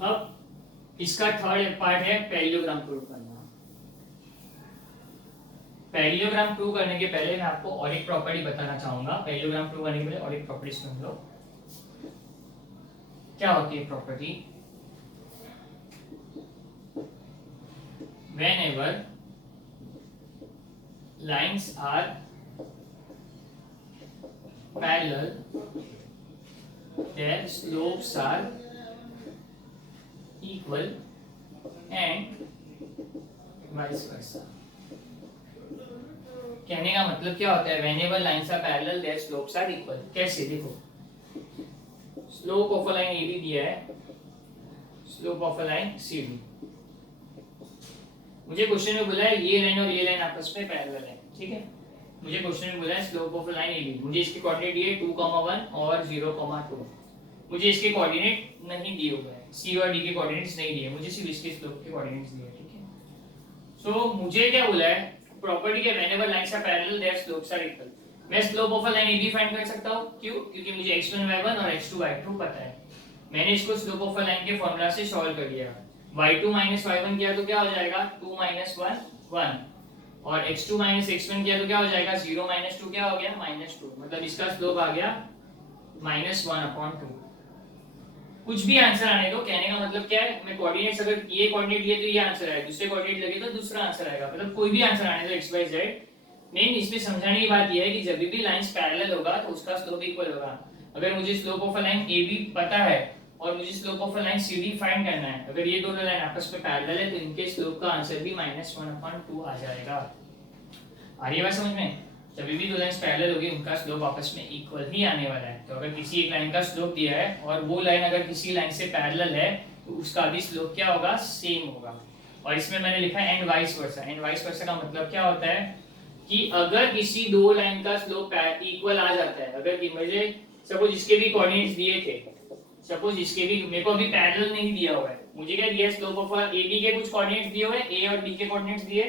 अब इसका थर्ड पार्ट है पैरेललोग्राम प्रूव करना। पैरेललोग्राम प्रूव करने के पहले मैं आपको और एक प्रॉपर्टी बताना चाहूंगा। पैरेललोग्राम प्रूव करने के पहले और एक प्रॉपर्टी सुन लो। क्या होती है property? whenever lines are parallel their slopes are equal and vice versa। कहने का मतलब क्या होता है? whenever lines are parallel their slopes are equal। कैसे? देखो, slope of a line AB दिया है, slope of a line CD। मुझे क्वेश्चन में बोला है ये लाइन और ये लाइन आपस में पैरेलल है, ठीक है। मुझे क्वेश्चन में बोला है स्लोप ऑफ लाइन AB, मुझे इसके कोऑर्डिनेट दिए 2,1 और 0,2। मुझे इसके कोऑर्डिनेट नहीं दिए हुए हैं, C और D के कोऑर्डिनेट्स नहीं दिए, मुझे सिर्फ इसके स्लोप के कोऑर्डिनेट्स दिए, ठीक है। सो मुझे क्या बोला है प्रॉपर्टी के whenever lines are parallel their slopes are equal. मैं slope of a line AB find कर सकता हूं, क्यों? क्योंकि मुझे x1 y1 और x2 y2 पता है। मैंने इसको स्लोप ऑफ अ लाइन के फॉर्मूला से सॉल्व कर दिया। y2 माइनस y1 किया तो क्या हो जाएगा 2 माइनस 1 1, और x2 माइनस x1 किया तो क्या हो जाएगा 0 माइनस 2 क्या हो गया -2। मतलब इसका स्लोप आ गया -1/2। कुछ भी आंसर आने दो, कहने का मतलब क्या है, मैं कोऑर्डिनेट्स अगर ये कोऑर्डिनेट लिए तो ये आंसर आएगा, दूसरे कोऑर्डिनेट लगे तो दूसरा आंसर आएगा। मतलब कोई भी आंसर आने दो x y z। मेन इसमें समझाने की बात यह है कि जब भी लाइंस पैरेलल होगा तो उसका स्लोप इक्वल होगा। अगर मुझे slope of a line AB पता है और मुझे slope of a line CD find करना है, अगर ये दोनों लाइन आपस में पैरेलल है तो इनके स्लोप का आंसर भी -1/2 आ जाएगा। आ रही है बात समझ में? जब भी दो लाइंस पैरेलल होगी उनका स्लोप आपस में इक्वल ही आने वाला है। तो अगर किसी एक लाइन का स्लोप दिया है और वो लाइन अगर किसी लाइन से पैरेलल है तो उसका भी स्लोप क्या होगा? सेम होगा। और इसमें मैंने लिखा है and vice versa. And vice versa का मतलब क्या होता है कि अगर किसी दो लाइन का स्लोप इक्वल आ जाता है, अगर कि मुझे सपोज इसके भी कोऑर्डिनेट्स दिए थे, सपोज इसके भी, मेरे को अभी पैरेलल नहीं दिया हुआ है, मुझे क्या दिया है स्लोप ऑफ AB के कुछ कोऑर्डिनेट्स दिए हुए हैं, A और B के कोऑर्डिनेट्स दिए,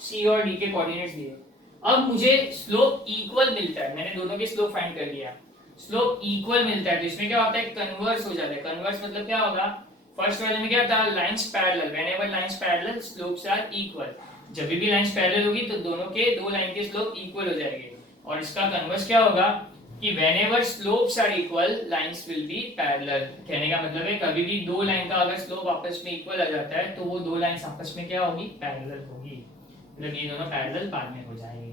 C और D के कोऑर्डिनेट्स दिए। अब मुझे स्लोप इक्वल मिलता है, मैंने दोनों के स्लोप फाइंड कर लिया, स्लोप इक्वल मिलता है तो इसमें क्या होता है कन्वर्स हो जाता है। कन्वर्स मतलब क्या होगा? फर्स्ट वाले में क्या था lines parallel, whenever lines parallel slopes are equal. जब भी लाइंस पैरेलल होगी तो दोनों के दो लाइन के स्लोप इक्वल हो जाएंगे। और इसका कन्वर्स क्या होगा कि whenever slopes are equal lines will be parallel. कहने का मतलब है कभी भी दो लाइन का अगर स्लोप आपस में इक्वल आ जाता है तो वो दो लाइंस आपस में क्या होगी? पैरेलल होगी। मतलब ये दोनों पैरेलल बाद में हो जाएंगे।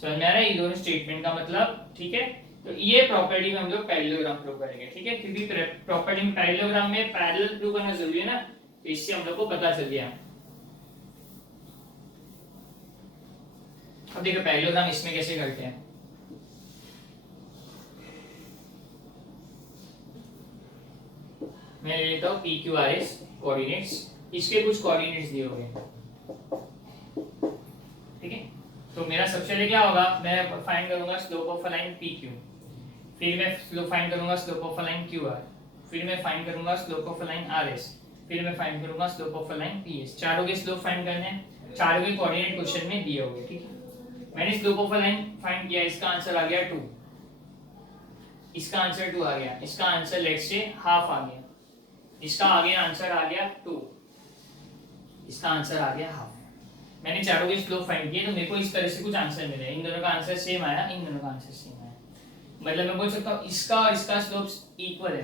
समझ में आ रहा है ये दोनों स्टेटमेंट का मतलब? ठीक है, तो ये प्रॉपर्टी में हम लोग पैरेललोग्राम प्रूव करेंगे, ठीक है। क्योंकि प्रॉपर्टी में पैरेललोग्राम में पैरेलल प्रूव करना जरूरी है ना, तो इससे हम लोग को पता चल गया। अब देखो पैरेललोग्राम इसमें कैसे करते हैं। मैं लेता हूँ PQRS कोऑर्डिनेट्स, इसके कुछ कोऑर्डिनेट्स दिए हुए हैं, ठीक है। तो मेरा सबसे पहले क्या होगा, मैं फाइंड करूंगा slope of a line PQ, फिर मैं स्लोप फाइंड करूंगा slope of a line QR, फिर मैं फाइंड करूंगा slope of a line RS, फिर मैं फाइंड करूंगा slope of a line PS। चारों के स्लोप फाइंड करने हैं, चारों के कोऑर्डिनेट क्वेश्चन में दिए हुए, ठीक है। मैंने slope of a line find किया, इसका आंसर आ गया 2, इसका आंसर 2 आ गया, इसका आंसर लेट्स से हाफ आ गया, इसका आगे आंसर आ गया 2, इसका आंसर आ गया हाफ। मैंने चारों के स्लोप फाइंड किए तो मेरे को इस तरह से कुछ आंसर मिले, इन दोनों का आंसर सेम आया, इन दोनों का आंसर सेम आया। मतलब मैं बोल सकता हूँ इसका और इसका स्लोप्स इक्वल है।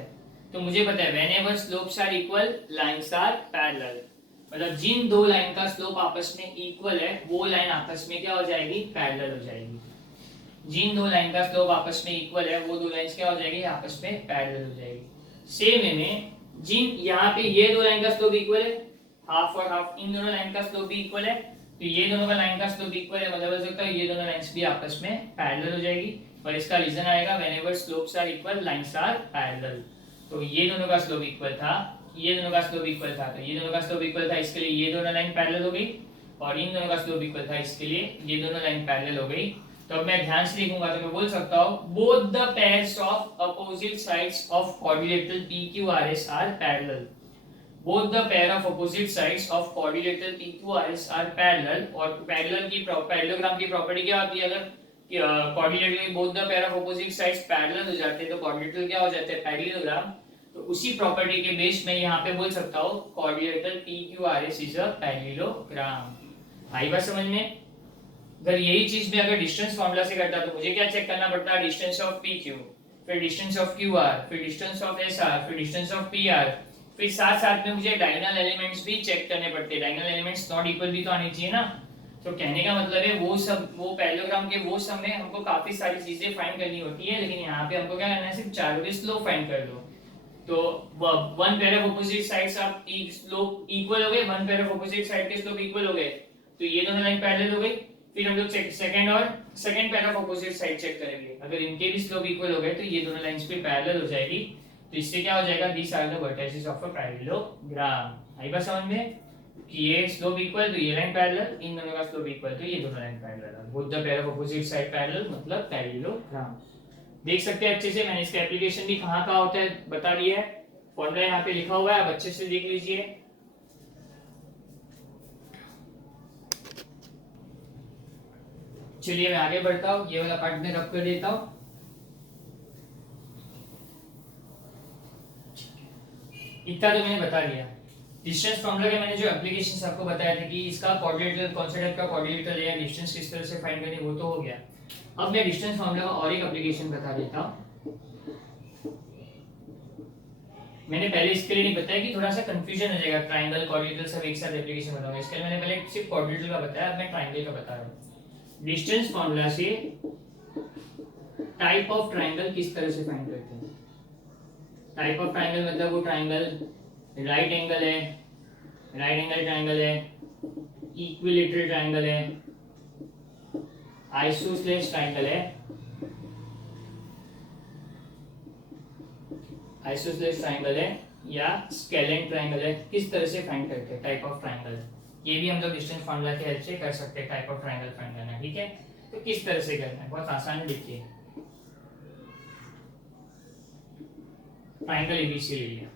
तो मुझे पता है whenever slopes are equal lines are parallel. मतलब जिन दो लाइन का स्लोप आपस में इक्वल है वो लाइन आपस में क्या हो जाएगी? पैरेलल हो जाएगी। जिन दो लाइन का स्लोप आपस में इक्वल है वो दो लाइंस क्या हो जाएगी? आपस में पैरेलल हो जाएगी। सेम वे में जिन यहाँ पे ये दो लाइन का स्लोप इक्वल है, हाफ और हाफ, इन दोनों लाइन का स्लोप भी इक्वल है, तो ये दोनों का लाइन का स्लोप इक्वल है, मतलब हो सकता है ये दोनों लाइंस भी आपस में पैरेलल हो जाएगी। और इसका रीजन आएगा whenever slopes are equal lines are parallel. तो ये दोनों का स्लोप इक्वल था, ये दोनों का स्लोप इक्वल था, तो ये दोनों का स्लोप इक्वल था, इसके लिए ये दोनों लाइन पैरेलल हो गई, और इन दोनों का स्लोप इक्वल था, इसके लिए ये दोनों लाइन पैरेलल हो गई। तो अब मैं ध्यान से लिखूंगा तो मैं बोल सकता हूँ both the pairs of opposite sides of quadrilateral PQRS are parallel. both the pair of opposite sides of quadrilateral PQRS are parallel। और पैरेलल की पैरेललोग्राम की प्रॉपर्टी क्या होती है? अगर quadrilateral both the pair of opposite sides parallel हो जाते हैं तो क्वाड्रिलेटरल क्या हो जाता है? पैरेललोग्राम। तो उसी प्रॉपर्टी के बेस में यहाँ पे बोल सकता हूँ quadrilateral PQRS is a parallelogram. आई बात समझ में? अगर यही चीज मैं अगर डिस्टेंस फार्मूला से करता तो मुझे क्या चेक करना पड़ता है, डिस्टेंस ऑफ पी क्यू, फिर डिस्टेंस ऑफ क्यू आर, फिर डिस्टेंस ऑफ एस आर, फिर डिस्टेंस ऑफ पी आर, फिर साथ साथ में मुझे डायगोनल एलिमेंट्स भी चेक करने पड़ते हैं। डायगोनल एलिमेंट्स नॉट इक्वल भी तो आनी चाहिए ना। तो कहने का मतलब है वो सब, वो पैरेललोग्राम के वो सब में हमको काफी सारी चीजें फाइंड करनी होती है, लेकिन यहाँ पे हमको क्या करना है, सिर्फ चारों के स्लोप फाइंड कर लो। तो one pair of opposite sides of slope equal हो गए, one pair of opposite side के स्लोप इक्वल हो गए, तो ये दोनों लाइन पैरेलल हो गई। फिर हम लोग सेकंड और second pair of opposite side check करेंगे, अगर इनके भी स्लोप इक्वल हो गए तो ये दोनों लाइंस पे पैरेलल हो जाएगी। तो इससे क्या हो जाएगा, these are the vertices of a parallelogram. आई बात समझ में कि ये स्लोप इक्वल तो ये लाइन पैरेलल, इन दोनों का स्लोप इक्वल तो ये दोनों line parallel, both the pair of opposite side parallel मतलब पैरेललोग्राम। देख सकते हैं अच्छे से, मैंने इसका एप्लीकेशन भी कहाँ कहाँ होता है बता दिया है, फॉर्मूला यहाँ पे लिखा हुआ है, आप अच्छे से देख लीजिए। चलिए मैं आगे बढ़ता हूँ, ये वाला पार्ट में रब कर देता हूँ। इतना तो मैंने बता दिया। डिस्टेंस फॉर्मूला के मैंने जो एप्लीकेशंस आपको बताया था कि इसका कोऑर्डिनेटर कौन सा टाइप का कोऑर्डिनेटर है, डिस्टेंस किस तरह से फाइंड करनी, वो तो हो गया। अब मैं डिस्टेंस फॉर्मूला का और एक एप्लीकेशन बता देता हूँ। मैंने पहले इसके लिए नहीं बताया कि थोड़ा सा कंफ्यूजन हो जाएगा, ट्रायंगल कोऑर्डिनेटर सब एक साथ एप्लीकेशन बताऊंगा, इसके लिए मैंने पहले सिर्फ कोऑर्डिनेटर का बताया, अब मैं ट्रायंगल का बता रहा हूँ। डिस्टेंस फॉर्मूला से टाइप ऑफ ट्रायंगल किस तरह से फाइंड करते हैं। टाइप ऑफ ट्रायंगल मतलब वो ट्रायंगल राइट एंगल है, राइट एंगल ट्रायंगल है, इक्विलेटरल ट्रायंगल है, आइसोसेलेस ट्रायंगल है, आइसोसेलेस ट्रायंगल है या स्केलेन ट्रायंगल है, किस तरह से फाइंड करते हैं टाइप ऑफ ट्रायंगल। ये भी हम लोग डिस्टेंस फार्मूला के हेल्प से कर सकते हैं, टाइप ऑफ ट्रायंगल फाइंड करना। ठीक है, तो किस तरह से करना है, बहुत आसान है। देखिए ट्रायंगल एबीसी ले लिया,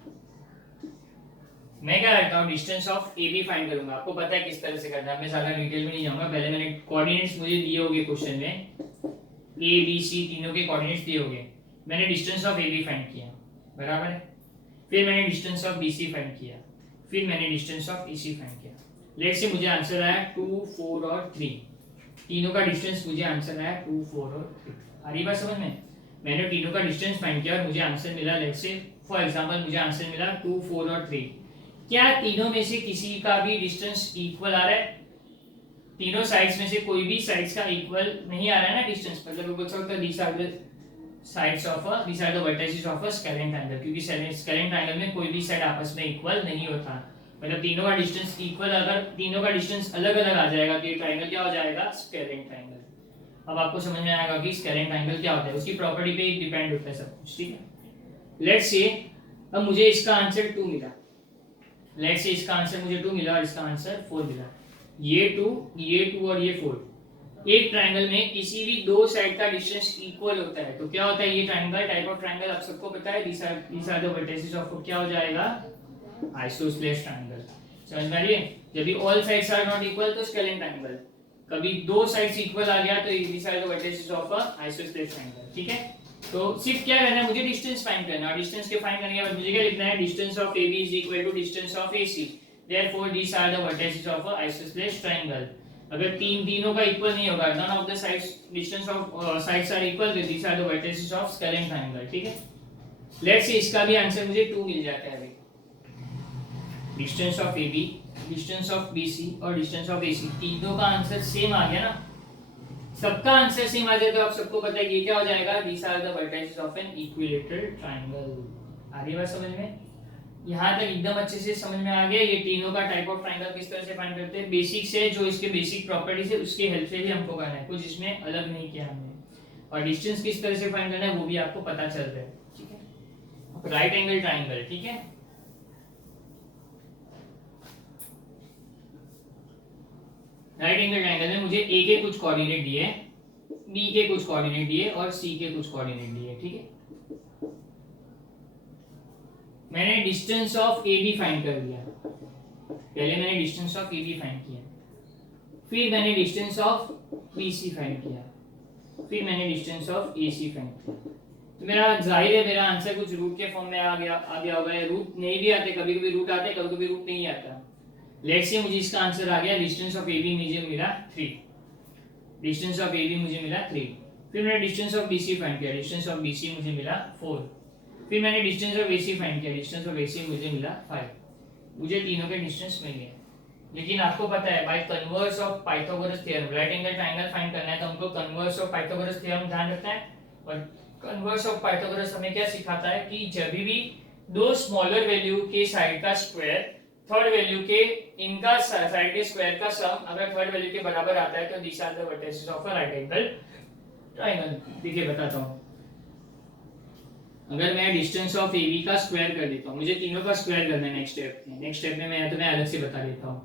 मैं क्या करता हूँ, distance of A B find करूंगा। आपको पता है किस तरह से करना है, मैं ज्यादा डिटेल में नहीं जाऊंगा। पहले मैंने कोऑर्डिनेट्स मुझे दिए होंगे क्वेश्चन में, ए बी सी तीनों के कोऑर्डिनेट्स दिए होंगे, मैंने distance of A B find किया, बराबर है। फिर मैंने डिस्टेंस ऑफ बीसी फाइंड किया, फिर मैंने डिस्टेंस ऑफ ईसी फाइंड किया। लेट्स से मुझे आंसर आया 2 4 और 3, तीनों का डिस्टेंस मुझे आंसर आया 2 4 और 3। आ रही बात समझ में, मैंने तीनों का डिस्टेंस फाइंड किया और मुझे आंसर मिला, लेट्स से फॉर एग्जांपल मुझे आंसर मिला 2 4 और 3। क्या तीनों में से किसी का भी डिस्टेंस इक्वल आ रहा है, तीनों साइड्स में से कोई भी साइड्स का इक्वल नहीं आ रहा है ना डिस्टेंस, मतलब बोल सकते हैं these are the sides of a, these are the vertices of a scalene triangle, क्योंकि स्केलेन ट्रायंगल में कोई भी साइड आपस में इक्वल नहीं होता, मतलब तीनों का डिस्टेंस इक्वल, अगर तीनों का डिस्टेंस अलग अलग आ जाएगा तो ये ट्रायंगल क्या हो जाएगा, स्केलेन ट्रायंगल। अब आपको समझ में आएगा कि स्केलेन ट्रायंगल क्या होता है, उसकी प्रॉपर्टी पे डिपेंड होता है सब कुछ। ठीक है, लेट्स से अब मुझे इसका आंसर 2 मिला, लेट्स से इसका आंसर मुझे 2 मिला और इसका आंसर 4 मिला, ये 2 और ये 4। एक ट्रायंगल में किसी भी दो साइड का डिस्टेंस इक्वल होता है तो क्या होता है ये ट्रायंगल, टाइप ऑफ ट्रायंगल आप सबको पता है, these are the vertices of, क्या हो जाएगा, आइसोसेलेस ट्रायंगल। समझ में आ रही है, जब भी all sides are not equal तो स्केलेन ट्रायंगल, कभी दो साइड्स इक्वल आ गया तो these are the vertices of a isosceles triangle. ठीक है, तो सिर्फ क्या करना है, मुझे डिस्टेंस फाइंड करना है, डिस्टेंस के फाइंड करने के बाद मुझे क्या लिखना है, distance of AB is equal to distance of AC, therefore these are the vertices of a isosceles triangle. अगर तीनों का इक्वल नहीं होगा, none of the sides distance of sides are equal, तो these are the vertices of scalene triangle. ठीक है, let's say इसका भी आंसर मुझे 2 मिल जाता है भाई, distance of AB, distance of BC और डिस्टेंस ऑफ AC, तीनों का आंसर सेम आ गया ना, सबका आंसर सेम आ जाए तो आप सबको पता है ये क्या हो जाएगा, these are the vertices of an equilateral triangle. आ रही बात समझ में, यहाँ तक एकदम अच्छे से समझ में आ गया। ये तीनों का टाइप ऑफ ट्रायंगल किस तरह से फाइंड करते हैं, बेसिक से जो इसके बेसिक प्रॉपर्टीज है उसके हेल्प से भी हमको करना है, कुछ इसमें अलग नहीं किया हमने, और डिस्टेंस किस तरह से फाइंड करना है वो भी आपको पता चल रहा है। ठीक है, राइट एंगल ट्रायंगल, ठीक है, राइट एंगल ट्रायंगल में मुझे A के कुछ कोऑर्डिनेट दिए, B के कुछ कोऑर्डिनेट दिए और C के कुछ कोऑर्डिनेट दिए। ठीक है, मैंने डिस्टेंस ऑफ AB फाइंड कर लिया, पहले मैंने डिस्टेंस ऑफ AB फाइंड किया, फिर मैंने डिस्टेंस ऑफ BC फाइंड किया, फिर मैंने डिस्टेंस ऑफ AC फाइंड किया। तो मेरा जाहिर है मेरा आंसर कुछ रूट के फॉर्म में आ गया होगा, रूट नहीं भी आते, कभी कभी रूट आते, कभी कभी रूट नहीं आता। लेट्स से मुझे इसका आंसर आ गया, डिस्टेंस ऑफ AB मुझे मिला 3, डिस्टेंस ऑफ ए बी मुझे मिला 3। फिर मैंने distance of B C find किया, डिस्टेंस ऑफ बी सी मुझे मिला 4। फिर मैंने distance of A C find किया, डिस्टेंस ऑफ ए सी मुझे मिला 5। मुझे तीनों के डिस्टेंस मिल गए। लेकिन आपको पता है by converse of Pythagoras theorem right angle triangle find करना है तो हमको कन्वर्स ऑफ पाइथागोरस थ्योरम ध्यान रखना है। और कन्वर्स ऑफ पाइथागोरस हमें क्या सिखाता है कि जब भी दो स्मॉलर वैल्यू के साइड का स्क्वायर थर्ड वैल्यू के इनका साइड के स्क्वायर का सम अगर थर्ड वैल्यू के बराबर आता है तो this are the vertices of a right angle triangle. देखिए बताता हूं, अगर मैं डिस्टेंस ऑफ ए बी का स्क्वायर कर देता हूं, मुझे तीनों का स्क्वायर करना है नेक्स्ट स्टेप में मैं तुम्हें अलग से बता देता हूं।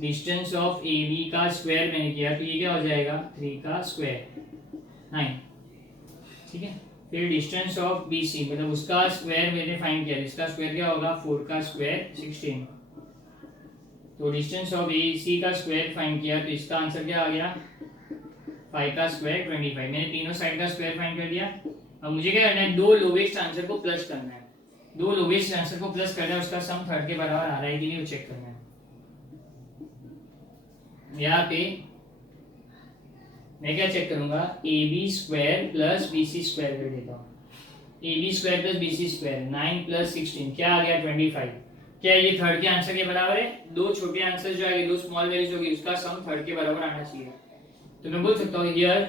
डिस्टेंस ऑफ ए बी का स्क्वायर मैंने किया तो ये क्या हो जाएगा 3 का स्क्वायर 9, ठीक है। फिर डिस्टेंस ऑफ बी सी मतलब उसका स्क्वायर मैंने फाइंड किया, इसका स्क्वायर क्या होगा 4 का स्क्वायर 16। तो डिस्टेंस ऑफ ए सी का स्क्वायर फाइंड किया तो इसका आंसर क्या आ गया 5 का स्क्वायर 25। मैंने तीनों साइड का स्क्वायर फाइंड कर दिया। अब मुझे क्या करना है, दो लोवेस्ट आंसर को प्लस करना है, दो लोवेस्ट आंसर को प्लस करना है, उसका सम थर्ड के बराबर आ रहा है कि नहीं वो चेक करना है। यहाँ पे मैं क्या चेक करूंगा A B square plus B C square कर देता हूँ। A B square plus B C square 9 plus 16 क्या आ गया 25। क्या ये थर्ड के आंसर के बराबर है? दो छोटे आंसर जो आएंगे दो स्मॉल वैल्यूज होगी उसका सम थर्ड के बराबर आना चाहिए। तो मैं बोल सकता हूँ हियर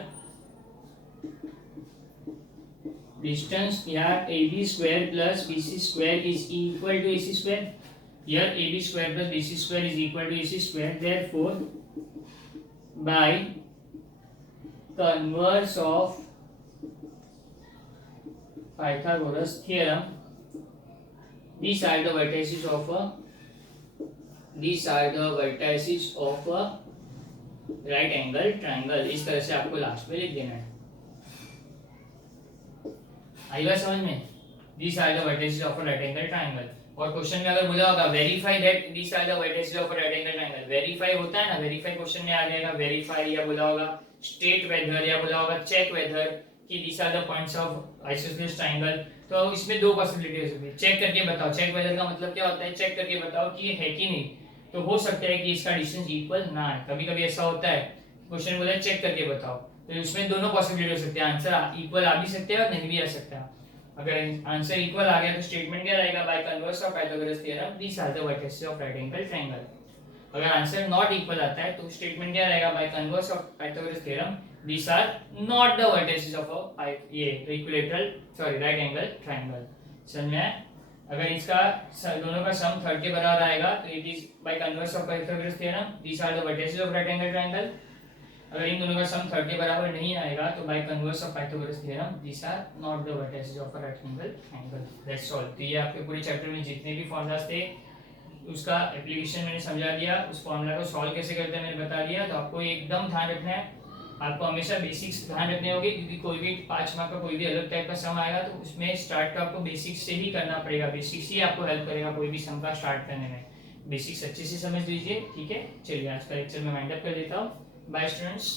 डिस्टेंस यार A B square plus B C square is equal to A C square. Here A B square plus B C square is equal to A C square. Therefore by converse of Pythagoras theorem these are the vertices of a right angle triangle। इस तरह से आपको last में लिख देना है। आई बात समझ में? these are the vertices of a right angle triangle। और क्वेश्चन में अगर बोला होगा verify that these are the vertices of a right angle triangle, verify होता है ना, वेरीफाई क्वेश्चन में आ जाएगा वेरीफाई, या बोला होगा स्टेट वेदर, या बोला होगा चेक वेदर कि these are the points of isosceles triangle। तो इसमें दो पॉसिबिलिटी हो सकती है, चेक करके बताओ। चेक वेदर का मतलब क्या होता है, चेक करके बताओ कि ये है कि नहीं। तो हो सकता है कि इसका डिस्टेंस इक्वल ना है, कभी कभी ऐसा होता है क्वेश्चन बोला चेक करके बताओ, तो इसमें दोनों पॉसिबिलिटी हो सकती है, आंसर इक्वल आ भी सकते हैं और नहीं भी आ सकता। अगर आंसर इक्वल आ गया तो स्टेटमेंट क्या रहेगा by converse of Pythagoras theorem these are the vertices of right angle triangle। अगर आंसर नॉट इक्वल आता है तो स्टेटमेंट क्या रहेगा by converse of Pythagoras theorem these are not the vertices of a ये equilateral sorry right angle triangle. समझ में आया? अगर इसका दोनों का सम थर्ड के बराबर आएगा तो it is by converse of Pythagoras theorem these are the vertices of right angle triangle। अगर इन दोनों का सम थर्ड के बराबर नहीं आएगा तो by converse of Pythagoras theorem these are not the vertices of a right angle triangle। That's all. तो ये आपके पूरे चैप्टर में जितने भी फॉर्मूलाज थे उसका एप्लीकेशन मैंने समझा दिया, उस फॉर्मूला को सॉल्व कैसे करते हैं मैंने बता दिया। तो आपको एकदम ध्यान रखना है, आपको हमेशा बेसिक्स ध्यान रखने होंगे क्योंकि कोई भी 5 मार्क का कोई भी अलग टाइप का सम आएगा तो उसमें स्टार्ट तो आपको बेसिक्स से ही करना पड़ेगा। बेसिक्स ही आपको हेल्प करेगा कोई भी सम का स्टार्ट करने में। बेसिक्स अच्छे से समझ लीजिए, ठीक है। चलिए आज का लेक्चर मैं वाइंड अप कर देता हूँ। Bye students.